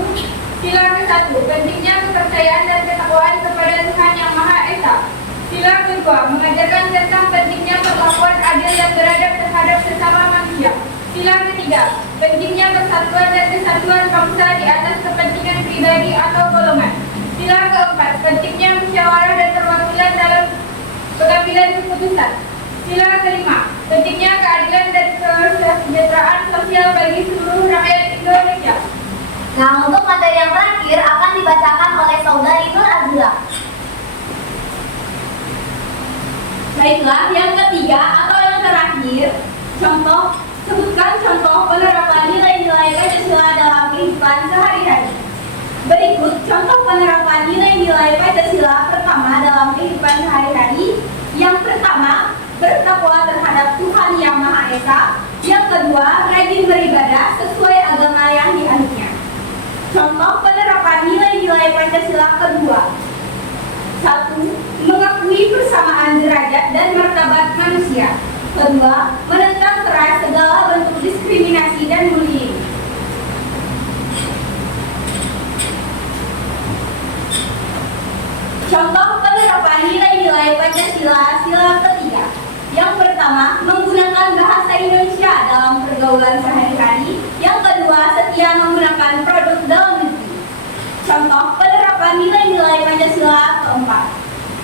sila ke-1, pentingnya kepercayaan dan ketakwaan kepada Tuhan Yang Maha Esa. Sila kedua, mengajarkan tentang pentingnya perlakuan adil dan beradab terhadap sesama manusia. Sila ketiga, pentingnya persatuan dan kesatuan bangsa di atas kepentingan pribadi atau golongan. Sila keempat, pentingnya musyawarah dan perwakilan dalam pengambilan keputusan. Sila kelima, pentingnya keadilan dan kesejahteraan sosial bagi seluruh rakyat Indonesia. Nah, untuk materi yang terakhir akan dibacakan oleh Saudari Nur Azura. Baiklah, yang ketiga atau yang terakhir, sebutkan contoh penerapan nilai-nilai Pancasila dalam kehidupan sehari-hari. Berikut contoh penerapan nilai-nilai Pancasila pertama dalam kehidupan sehari-hari. Yang pertama, bertakwa terhadap Tuhan Yang Maha Esa. Yang kedua, rajin beribadah sesuai agama yang dianutnya. Contoh penerapan nilai-nilai Pancasila kedua. 1. Mengakui persamaan derajat dan martabat manusia. 2. Menentang keras segala bentuk diskriminasi dan bullying. Contoh penerapan nilai-nilai Pancasila sila ketiga. Yang pertama, menggunakan bahasa Indonesia dalam pergaulan sehari-hari. Yang kedua, setia menggunakan produk dalam negeri. Contoh penerapan nilai-nilai Pancasila keempat.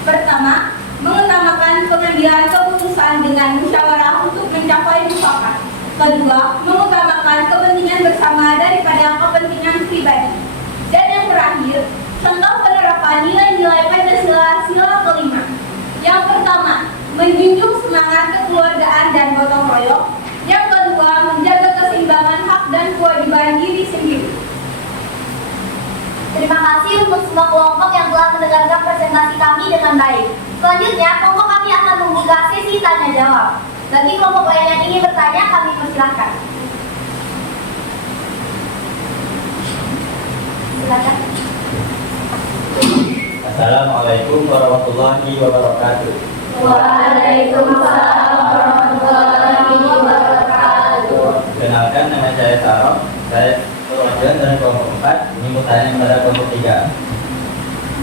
Pertama, mengutamakan pengambilan keputusan dengan musyawarah untuk mencapai mufakat. Kedua, mengutamakan kepentingan bersama daripada kepentingan pribadi. Dan yang terakhir, contoh penerapan nilai-nilai Pancasila sila kelima. Yang pertama, menjunjung semangat kekeluargaan dan gotong royong. Yang kedua, menjaga keseimbangan hak dan kewajiban diri sendiri. Terima kasih untuk semua kelompok yang telah mendengarkan presentasi kami dengan baik. Selanjutnya, kelompok kami akan membuka sesi tanya jawab. Bagi kelompok lain yang ingin bertanya, kami persilahkan. Silakan. Assalamualaikum warahmatullahi wabarakatuh. Waalaikumsalam warahmatullahi wabarakatuh. Kenalkan, nama saya Sarom. Saya perwakilan dari kelompok 4. Ini mau tanya kepada kelompok 3.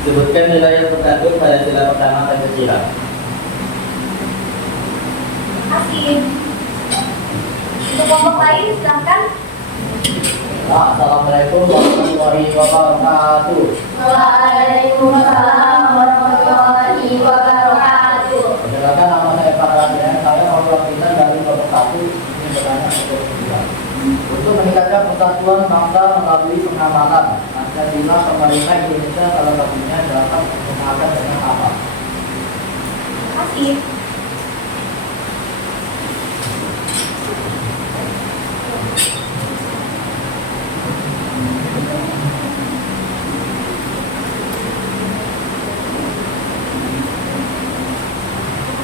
Sebutkan nilai yang terkandung pada sila pertama Pancasila. Kasih. Untuk kelompok lain, silakan. Assalamualaikum warahmatullahi wabarakatuh. Waalaikumsalam warahmatullahi wabarakatuh. Perkenalkan, nama saya Farhan. Saya perwakilan dari kelompok 1. Ini bertanya kelompok 3. Untuk meningkatkan persatuan bangsa melalui pengamatan Pancasila, pemerintah Indonesia salah satunya dapat mengamalkan dengan apa? Kasih.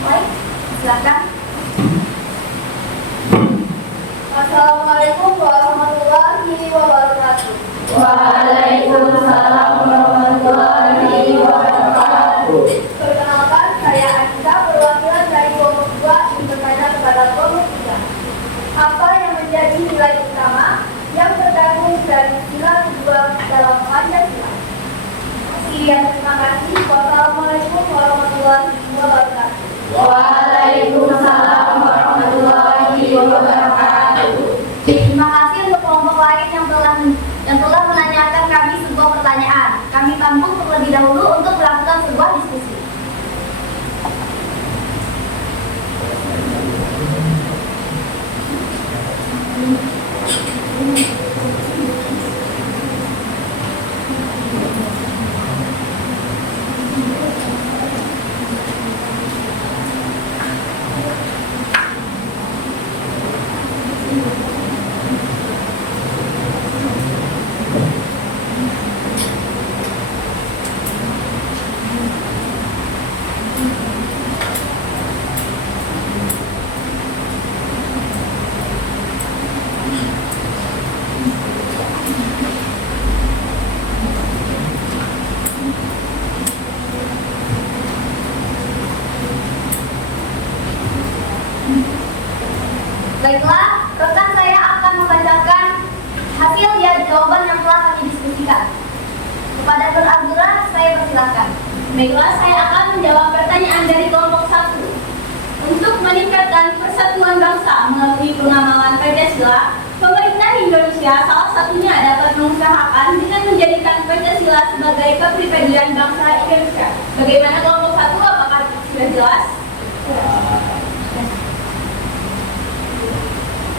Baik, silakan. Assalamualaikum warahmatullahi wabarakatuh. Waalaikumsalam warahmatullahi wabarakatuh. Perkenalkan, saya Anissa, perwakilan dari kelompok 2 ingin bertanya kepada kelompok 3. Apa yang menjadi nilai utama yang terkandung dari sila kedua dalam Pancasila? Sekian, terima kasih. Wassalamualaikum warahmatullahi wabarakatuh. Waalaikumsalam warahmatullahi wabarakatuh. Terima kasih untuk kelompok lain yang telah menanyakan kami sebuah pertanyaan. Kami tampung terlebih dahulu untuk melakukan sebuah diskusi. Baiklah, rekan saya akan membacakan hasil jawaban yang telah kami diskusikan. Kepada Nur Abdullah, saya persilakan. Baiklah, saya akan menjawab pertanyaan dari kelompok 1. Untuk meningkatkan persatuan bangsa melalui pengamalan Pancasila, pemerintah Indonesia salah satunya dapat mengusahakan dengan menjadikan Pancasila sebagai kepribadian bangsa Indonesia. Bagaimana kelompok 1? Apakah sudah jelas?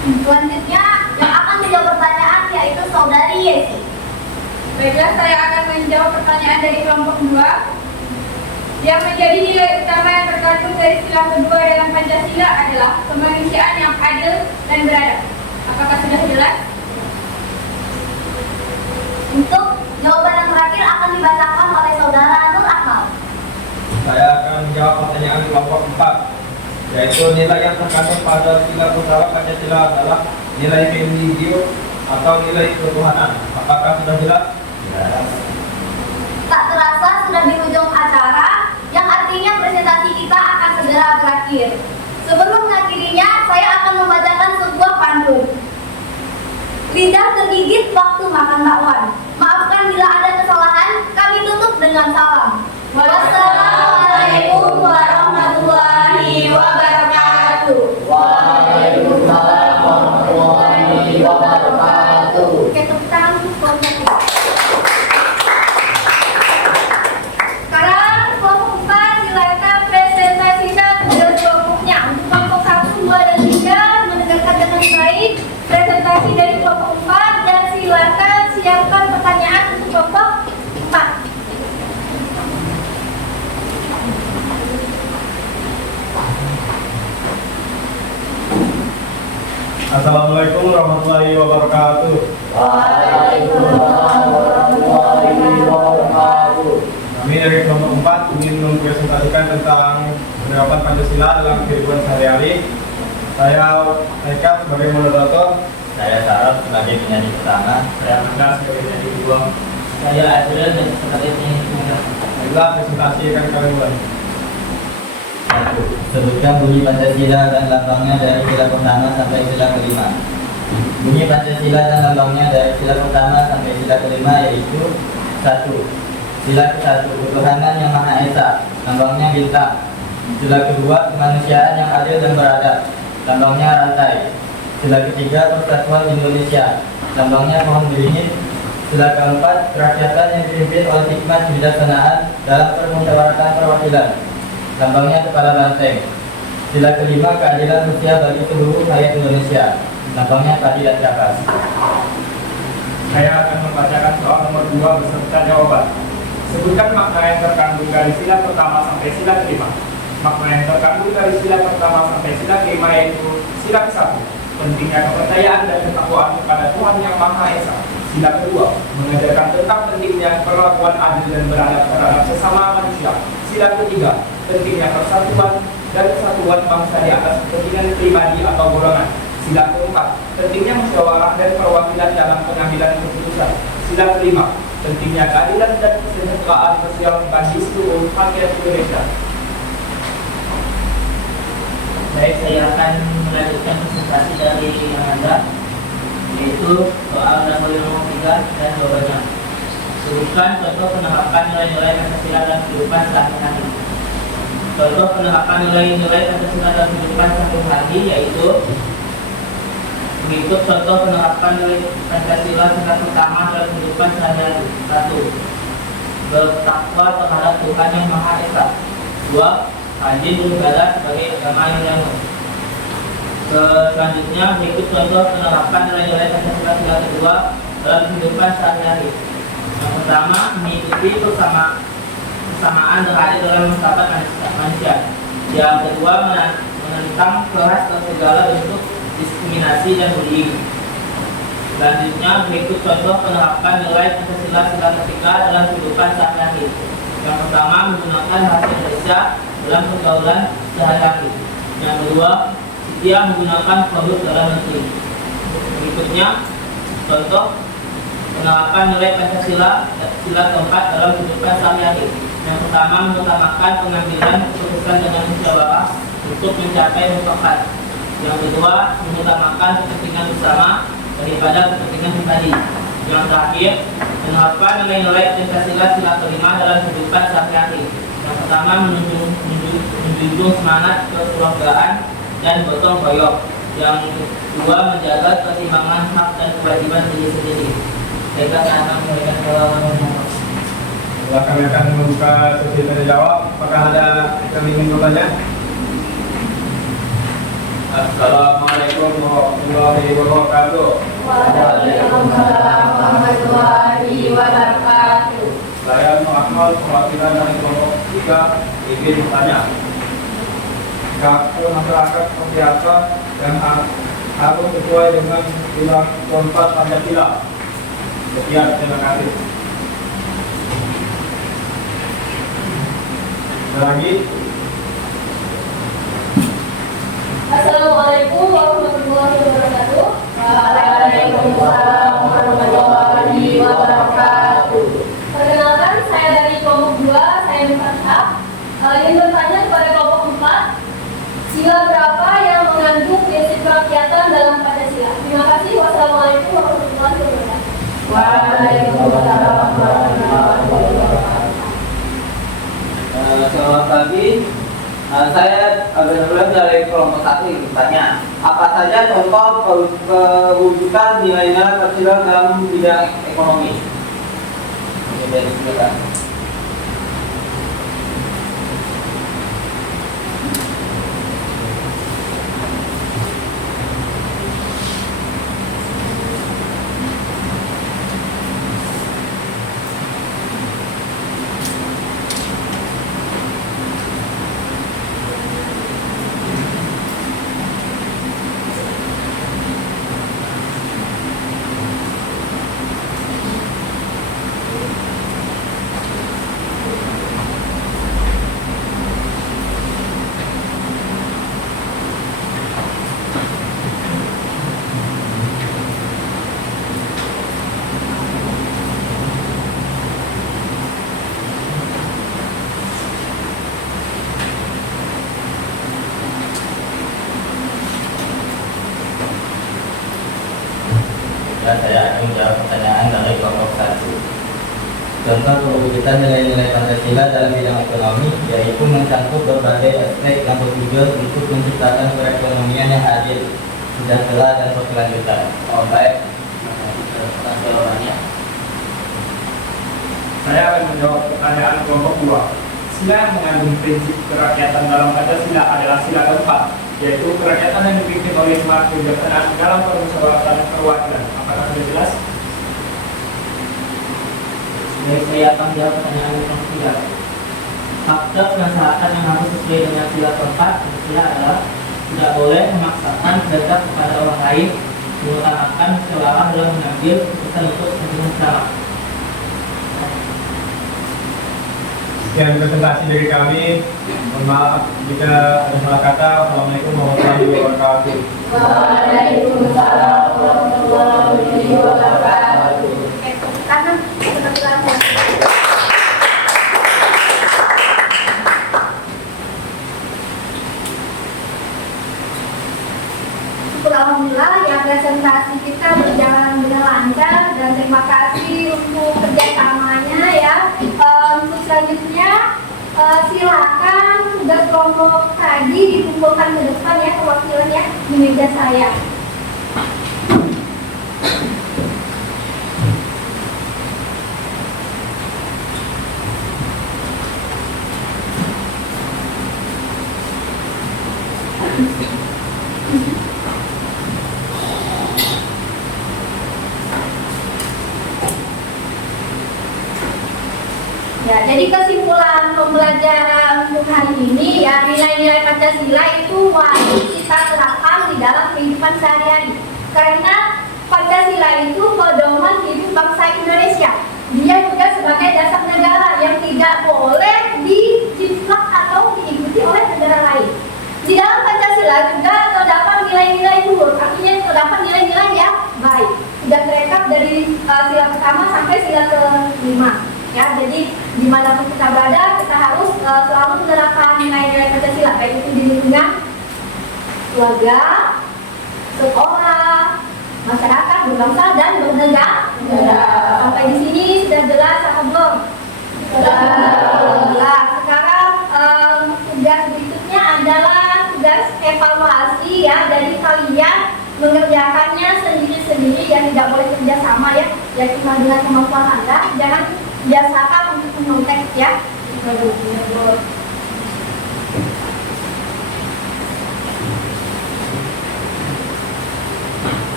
Selanjutnya, yang akan menjawab pertanyaan yaitu Saudari Yesi. Baiklah, saya akan menjawab pertanyaan dari kelompok 2. Yang menjadi nilai utama yang terkandung dari sila kedua dalam Pancasila adalah kemanusiaan yang adil dan beradab. Apakah sudah jelas? Untuk jawaban yang terakhir akan dibacakan oleh Saudara Nur Akmal. Saya akan menjawab pertanyaan kelompok 4, yaitu nilai yang terkandung pada sila utama Pancasila adalah nilai feminisme atau nilai ketuhanan. Apakah sudah jelas? Tak terasa sudah di ujung acara, yang artinya presentasi kita akan segera berakhir. Sebelum mengakhirinya, saya akan membacakan sebuah pantun. Lidah tergigit waktu makan bakwan. Maafkan bila ada kesalahan, kami tutup dengan salam. Wassalamualaikum warahmatullahi wabarakatuh. Waalaikumsalam warahmatullahi wabarakatuh. Oke, tepuk tangan untuk kelompok 3. Sekarang kelompok 4 silakan presentasikan Assalamualaikum warahmatullahi wabarakatuh. Waalaikumsalam warahmatullahi wabarakatuh. Kami dari kelompok 4 ingin mempresentasikan tentang penerapan Pancasila dalam kehidupan sehari-hari. Saya Eka sebagai moderator. Saya Sarap sebagai penyanyi pertama. Saya Anda sebagai penyanyi kedua. Saya Adrian sebagai penyanyi ketiga. Baiklah, presentasi akan kami mulai. 1. Sebutkan bunyi Pancasila dan lambangnya dari sila pertama sampai sila kelima. Bunyi Pancasila dan lambangnya dari sila pertama sampai sila kelima yaitu 1. Sila ke-1 ketuhanan yang Maha Esa, lambangnya bintang. Sila kedua kemanusiaan yang adil dan beradab, lambangnya rantai. Sila ketiga persatuan Indonesia, lambangnya pohon beringin. Sila keempat kerakyatan yang dipimpin oleh hikmat kebijaksanaan dalam permusyawaratan perwakilan, lambangnya kepala banteng. Sila kelima keadilan sosial bagi seluruh rakyat Indonesia, lambangnya padi dan kapas. Saya akan membacakan soal nomor 2 beserta jawaban. Sebutkan makna yang terkandung dari sila pertama sampai sila kelima. Makna yang terkandung dari sila pertama sampai sila kelima yaitu sila ke-1, pentingnya kepercayaan dan ketakwaan kepada Tuhan Yang Maha Esa. Sila kedua, mengajarkan tentang pentingnya perlakuan adil dan beradab terhadap sesama manusia. Sila ketiga, pentingnya persatuan dan kesatuan bangsa di atas kepentingan pribadi atau golongan. Sila keempat, pentingnya musyawarah dan perwakilan dalam pengambilan keputusan. Sila kelima, pentingnya keadilan dan kesejahteraan sosial bagi seluruh rakyat Indonesia. Baik, saya akan melanjutkan presentasi dari yang ada, yaitu soal nomor 3 dan jawabannya. Sebutkan contoh penerapan nilai-nilai Pancasila dalam kehidupan sehari-hari. Contoh penerapan nilai-nilai Pancasila dalam kehidupan sehari-hari yaitu mengikut contoh penerapan nilai Pancasila tingkat pertama dalam kehidupan sehari-hari. 1. Bertakwa terhadap Tuhan Yang Maha Esa. 2. Rajin beribadah sebagai agama yang dianut. Selanjutnya berikut contoh penerapan nilai-nilai Pancasila tingkat kedua dalam kehidupan sehari-hari. Yang pertama, mengikuti persamaan berada dalam martabat manusia. Yang kedua, menentang keras segala bentuk diskriminasi dan bullying. Selanjutnya berikut contoh penerapan nilai Pancasila sila ketiga dalam kehidupan sehari-hari. Yang pertama, menggunakan bahasa Indonesia dalam pergaulan sehari-hari. Yang kedua, setia menggunakan produk dalam negeri. Berikutnya, contoh penerapan nilai Pancasila sila keempat dalam kehidupan sehari-hari. Yang pertama, mengutamakan pengambilan keputusan dengan musyawarah untuk mencapai mufakat. Yang kedua, mengutamakan kepentingan bersama daripada kepentingan pribadi. Yang terakhir, penerapan nilai-nilai Pancasila sila kelima dalam kehidupan sehari-hari. Yang pertama, menjunjung semangat kekeluargaan dan gotong royong. Yang kedua, menjaga keseimbangan hak dan kewajiban diri sendiri. Saya akan memberikan jawaban. Setelah kami akan membuka sesi tanya jawab, apakah ada yang ingin bertanya? Assalamualaikum warahmatullahi wabarakatuh. Waalaikumsalam warahmatullahi wabarakatuh. Saya Muhammad, perwakilan dari kelompok 3, ingin bertanya. Karakter masyarakat seperti apa yang harus sesuai dengan sila keempat Pancasila? Sekian, terima kasih. Lagi. Assalamualaikum warahmatullahi wabarakatuh. Waalaikumsalam warahmatullahi wabarakatuh. Perkenalkan, saya dari kelompok 2, saya Muhammad. Ingin bertanya kepada kelompok 4, sila berapa yang mengandung prinsip kerakyatan dalam Pancasila? Terima kasih. Wassalamualaikum warahmatullahi wabarakatuh. Waalaikumsalam warahmatullahi wabarakatuh. Selamat pagi. Saya Abdul dari kelompok 1 ingin bertanya, apa saja contoh pewujudan nilai-nilai Pancasila dalam bidang ekonomi? Ini dari silakan. maka saya akan menjawab pertanyaan dari kelompok 1. Contoh perwujudan nilai-nilai Pancasila dalam bidang ekonomi yaitu mencakup berbagai aspek yang bertujuan untuk menciptakan perekonomian yang adil, sejahtera, dan berkelanjutan. Oh baik. Jawabannya. Saya akan menjawab pertanyaan kelompok 2. Sila yang mengandung prinsip kerakyatan dalam Pancasila adalah sila keempat, yaitu kerakyatan yang dipimpin oleh semangat kebijaksanaan dalam permusyawaratan perwakilan. Apakah sudah jelas? Baik, saya akan menjawab pertanyaan yang ketiga. Faktor masyarakat yang harus sesuai dengan sila keempat sila adalah tidak boleh memaksakan kehendak kepada orang lain, mengutamakan keselamatan dalam mengambil keputusan untuk kepentingan bersama. Sekian presentasi dari kami. Mohon maaf jika ada salah kata. Assalamualaikum warahmatullahi wabarakatuh. Waalaikumsalam warahmatullahi wabarakatuh. Karena kebetulan alhamdulillah ya, presentasi kita berjalan dengan lancar dan terima kasih untuk kerjasamanya ya. Untuk selanjutnya silakan tugas kelompok tadi dikumpulkan ke depan ya, perwakilan ya di meja saya. Ya, jadi kesimpulan pembelajaran untuk hari ini ya, nilai-nilai Pancasila itu wajib kita terapkan di dalam kehidupan sehari-hari. Karena Pancasila itu pedoman hidup bangsa Indonesia. Dia juga sebagai dasar negara yang tidak boleh dijiplak atau diikuti oleh negara lain. Di dalam Pancasila juga terdapat nilai-nilai luhur, artinya terdapat nilai-nilai yang baik. Sudah terekam dari sila pertama sampai sila ke-5. Ya, jadi dimanapun kita berada, kita harus selalu menerapkan nilai-nilai Pancasila, baik itu di lingkungan keluarga, sekolah, masyarakat, berbangsa dan bernegara. Sampai di sini sudah jelas atau belum? Jelas. Sekarang tugas berikutnya adalah tugas evaluasi ya, dari kalian mengerjakannya sendiri-sendiri dan tidak boleh kerjasama ya, cuma dengan kemampuan Anda. Jangan biasakan untuk mengontek ya.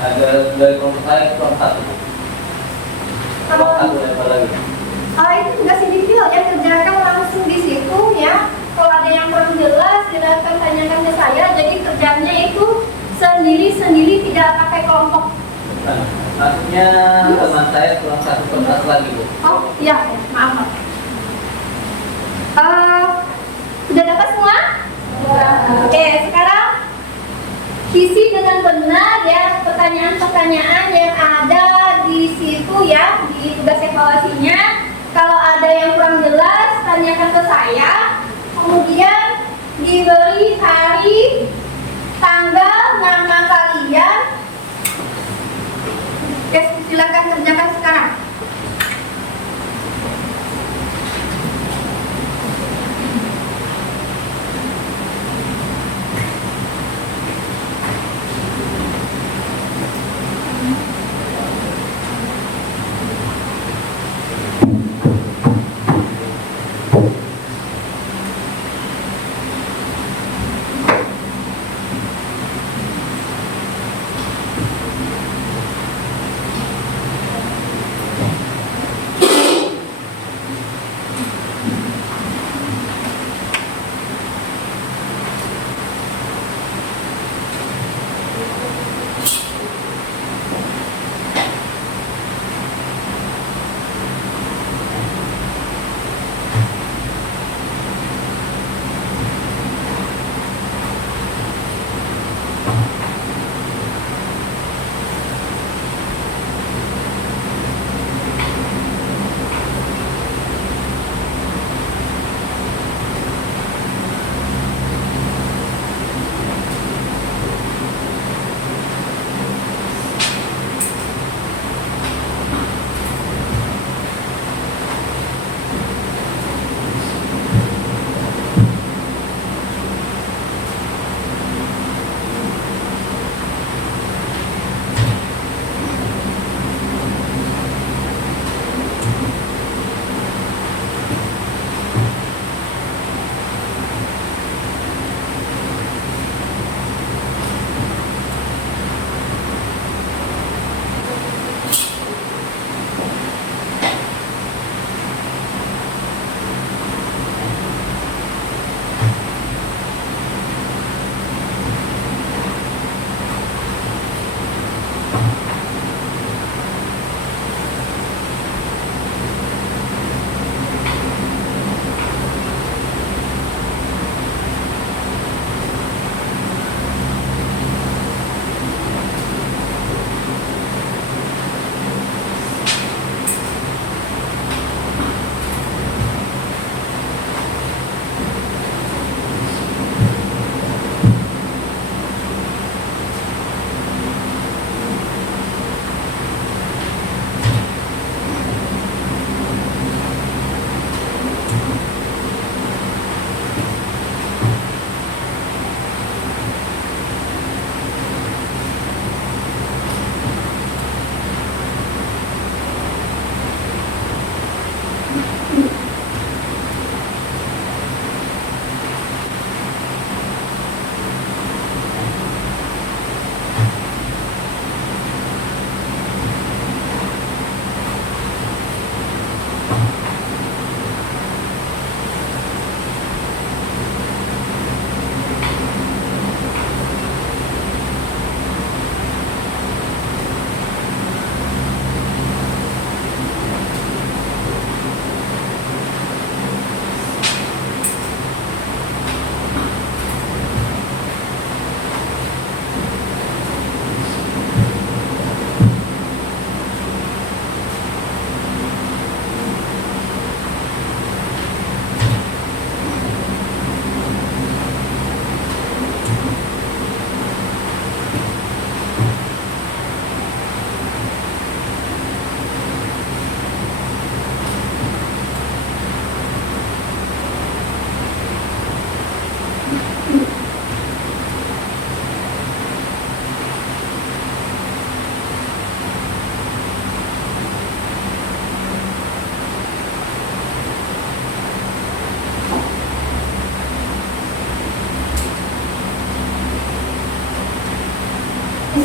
Ada dari kelompok saya kelompok 1. Kelompok 1 level lagi. Kalau itu tugas individu ya, kerjakan langsung di situ ya. Kalau ada yang kurang jelas, silakan tanyakan ke saya. Jadi kerjanya itu sendiri-sendiri, tidak pakai kelompok. Maksudnya teman saya kurang 1 kelompok lagi Bu. Oh iya, maaf. Sudah dapat semua? Oke, sekarang isi dengan benar ya pertanyaan-pertanyaan yang ada di situ ya, di tugas evaluasinya. Kalau ada yang kurang jelas, tanyakan ke saya. Kemudian diberi hari, tanggal, nama kalian. Oke, silakan kerjakan sekarang.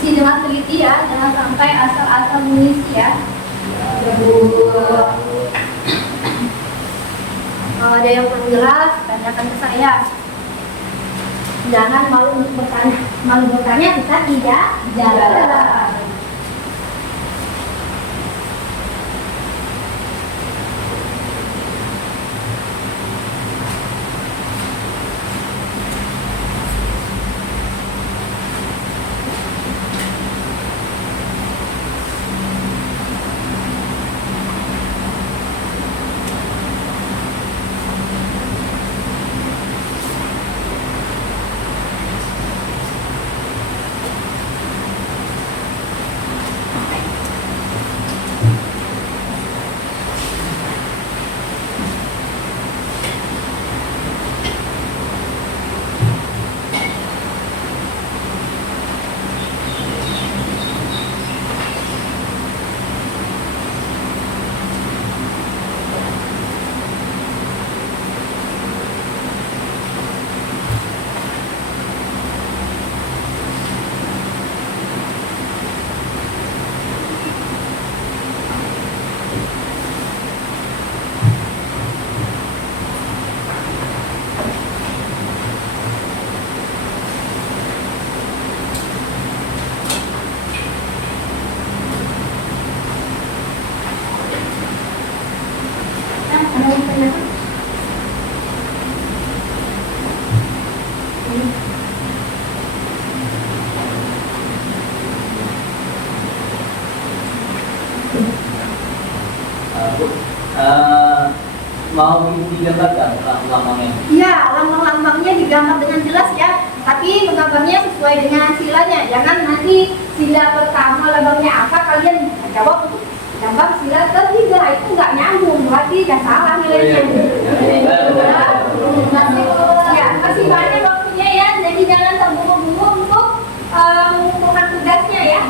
isi dengan teliti ya, jangan sampai asal-asal mengisi ya. Kalau ada yang kurang jelas, tanyakan ke saya. Jangan malu untuk bertanya. Malu bertanya kita tidak jalan. Mau digambarkan lambangnya? Iya, lambang-lambangnya digambar dengan jelas ya. Tapi menggambarnya sesuai dengan silanya. Jangan nanti sila pertama lambangnya apa kalian jawab untuk gambar sila ketiga, itu nggak nyambung, berarti ya salah nilainya. Masih banyak waktunya ya. Jadi jangan terburu-buru untuk mengumpulkan tugasnya ya.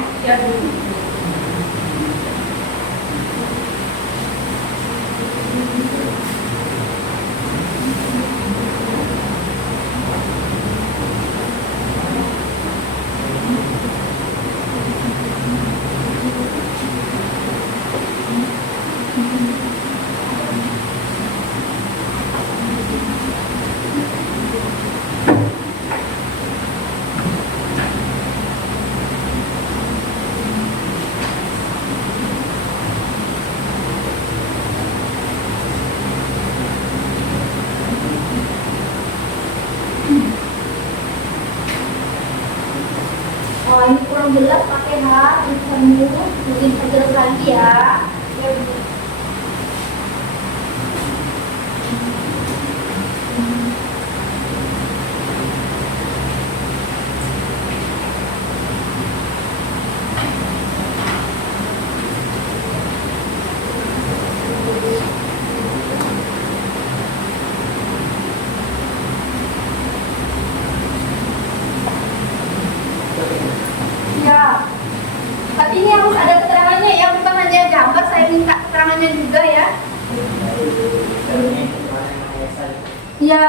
Oh, ini kurang jelas pakai H, ini mungkin perjelas lagi ya. Ya, tapi ini harus ada keterangannya ya, bukan hanya gambar, saya minta keterangannya juga ya. Ya.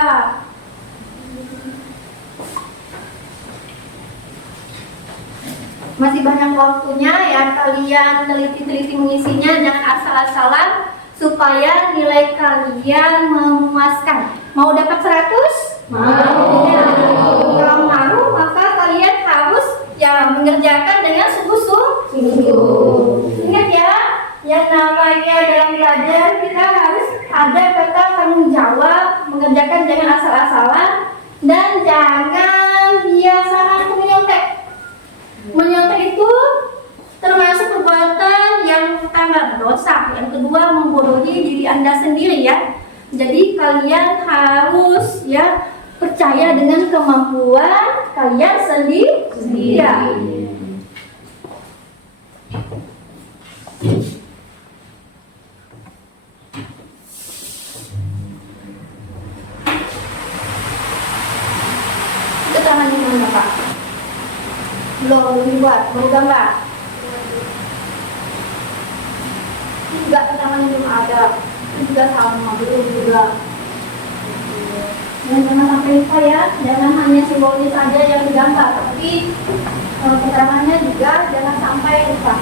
Masih banyak waktunya ya, kalian teliti-teliti mengisinya, jangan asal-asalan supaya nilai kalian memuaskan. Mau dapat 100? Mau. Kalau mau, maka kalian harus ya mengerjakan dengan sungguh-sungguh. Ingat ya, yang namanya dalam belajar kita harus ada kata tanggung jawab, mengerjakan jangan asal-asalan, dan jangan biasakan menyontek. Menyontek itu termasuk perbuatan yang pertama dosa, yang kedua membodohi diri Anda sendiri ya. Jadi kalian harus ya percaya dengan kemampuan kalian sendiri. Ya. Keterangannya mana Pak? Belum dibuat, baru gambar. Juga keterangannya belum ada. Juga sama, belum juga. Dan jangan sampai lupa ya, jangan hanya simbolis saja yang digambar, tapi Keterangannya juga jangan sampai lupa.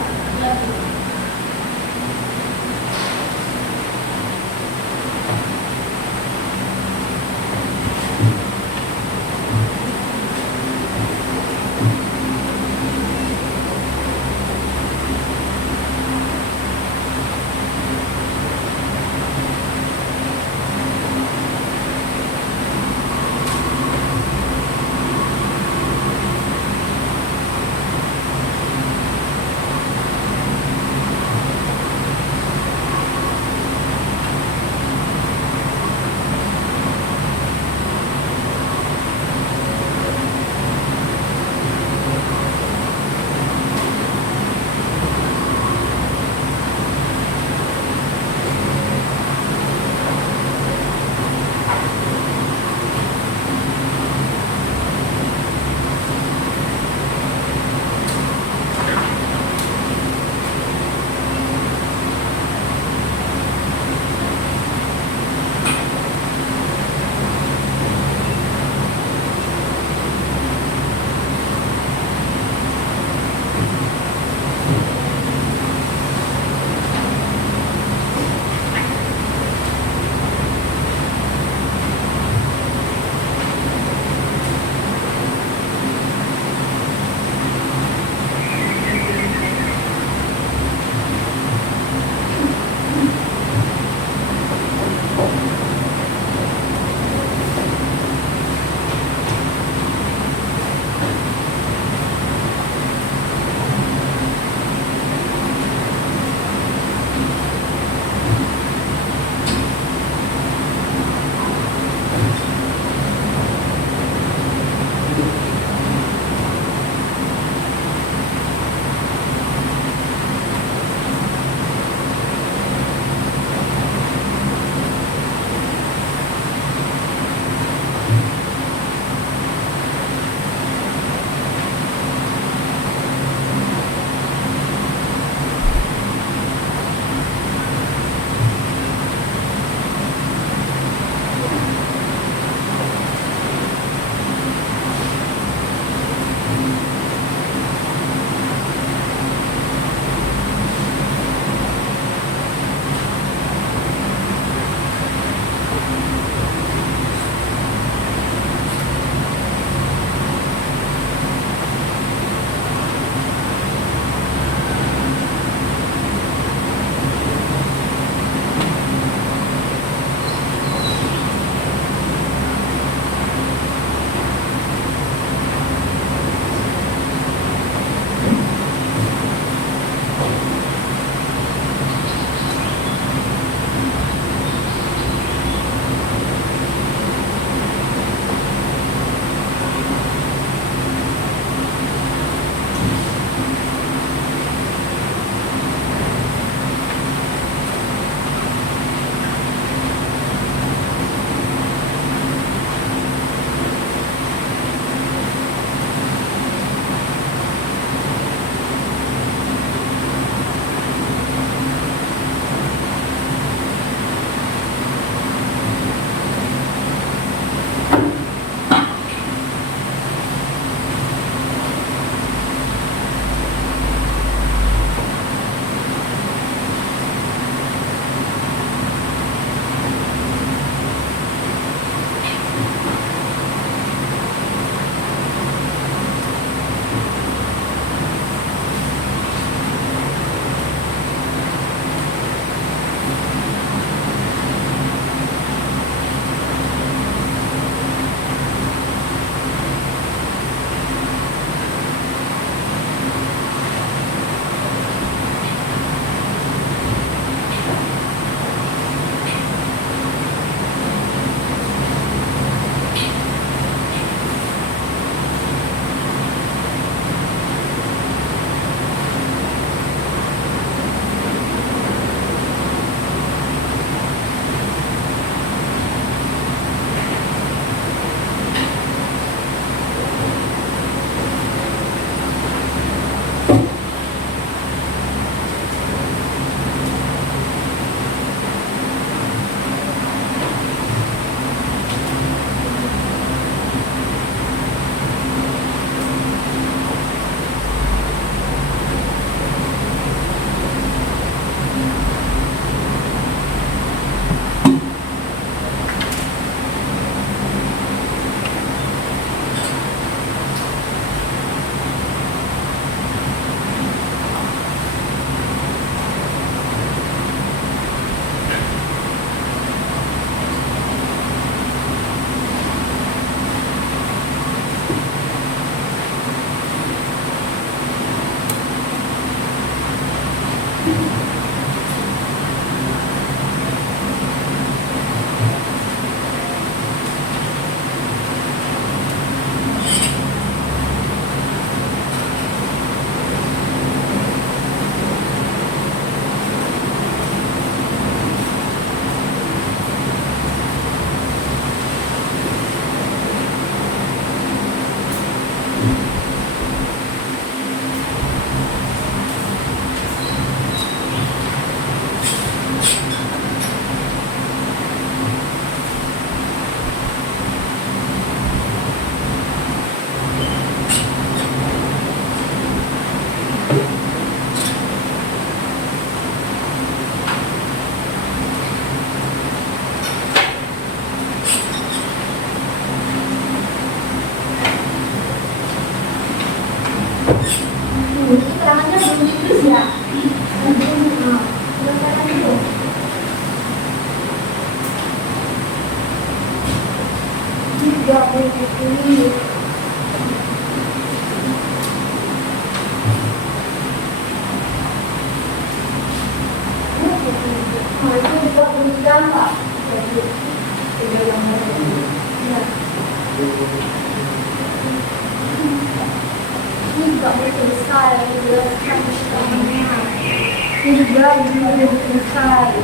Ini juga udah selesai.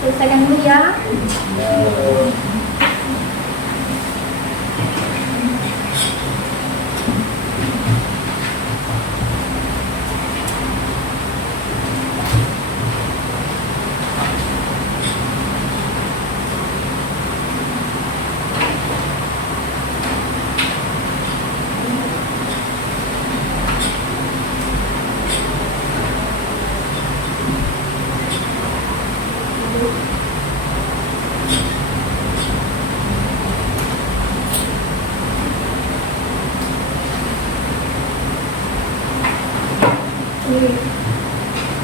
Selesaikan dulu ya.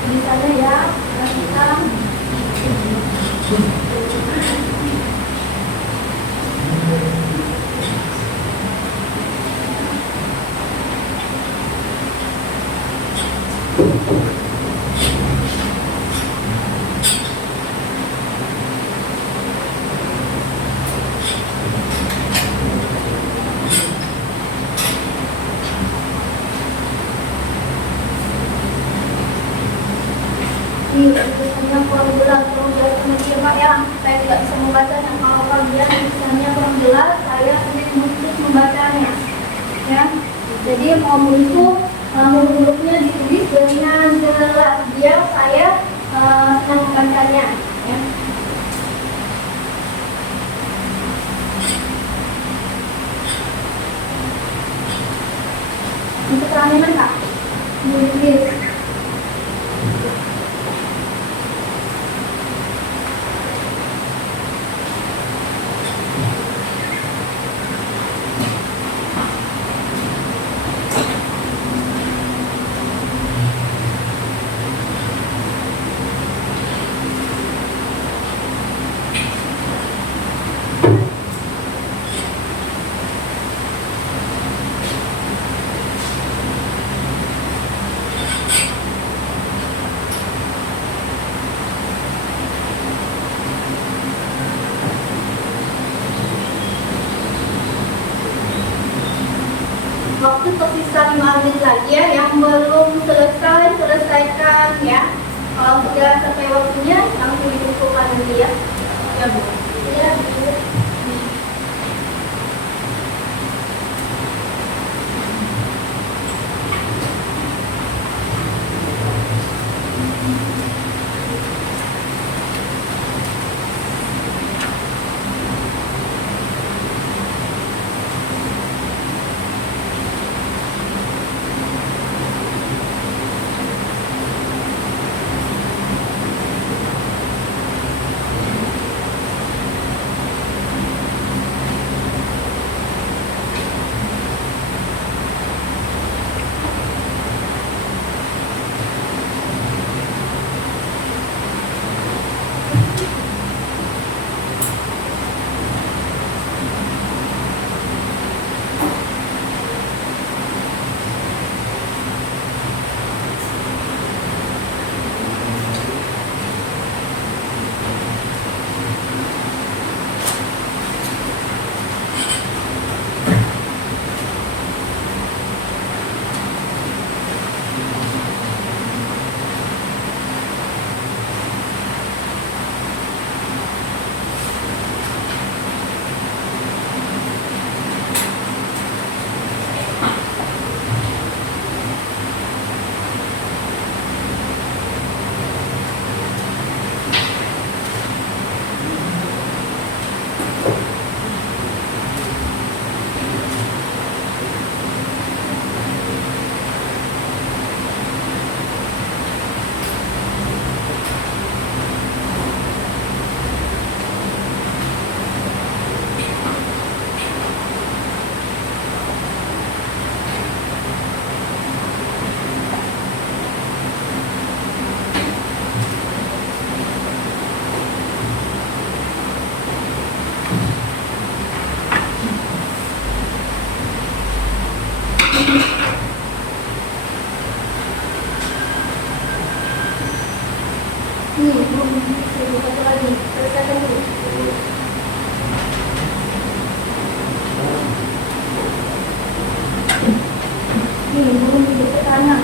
Di sana ya, perhatikan. Tulisannya kurang jelas sama dia Pak ya. Saya tidak bisa membacanya. Kalau kalian tulisannya kurang jelas, saya sulit untuk membacanya. Ya, jadi mau itu huruf-hurufnya ditulis dengan jelas biar saya senang membacanya. Ya. Untuk keramaian Kak, ditulis. Waktu tersisa 5 menit lagi ya, yang belum selesai selesaikan ya. Kalau sudah sampai waktunya langsung dikumpulkan dulu ya. Ya Bu. Ya, Bu. Satu lagi, selesaikan dulu. Nih, burung hidup ke kanan.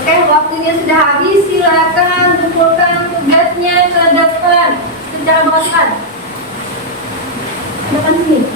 Oke, waktunya sudah habis. Silakan kumpulkan tugasnya ke depan secara barisan. Ke depan sini.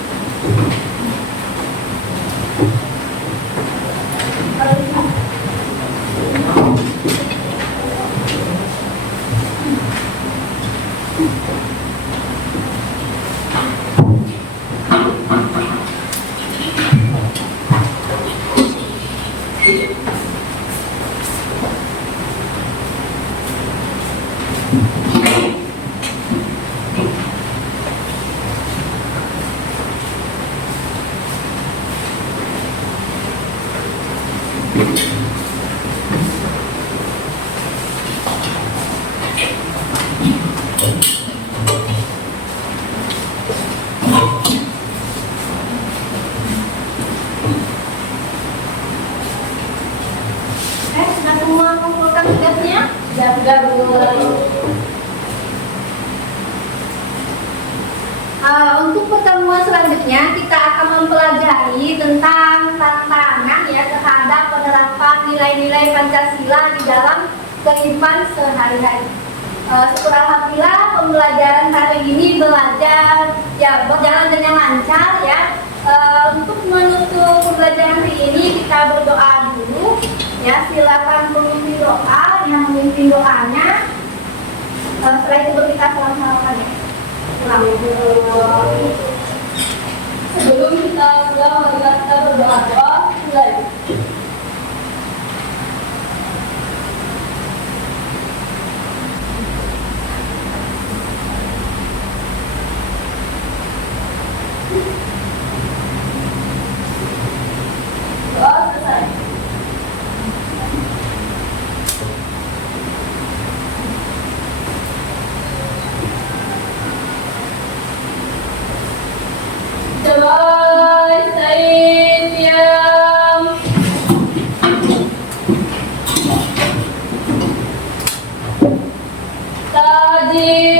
Sudah semua kumpulkan tugasnya? Sudah Bu. Untuk pertemuan selanjutnya kita akan mempelajari tentang tantangan ya terhadap penerapan nilai-nilai Pancasila di dalam kehidupan sehari-hari. Syukur alhamdulillah pembelajaran hari ini berjalan dengan lancar ya. Untuk menutup pembelajaran hari ini kita berdoa dulu ya. Silakan pemimpin doa yang memimpin doanya. Setelah itu berkata salam-salaman ya. Sebelum kita mulai, mari kita berdoa. Mulai. Doa selesai. Jawai Sayyidiyam Taji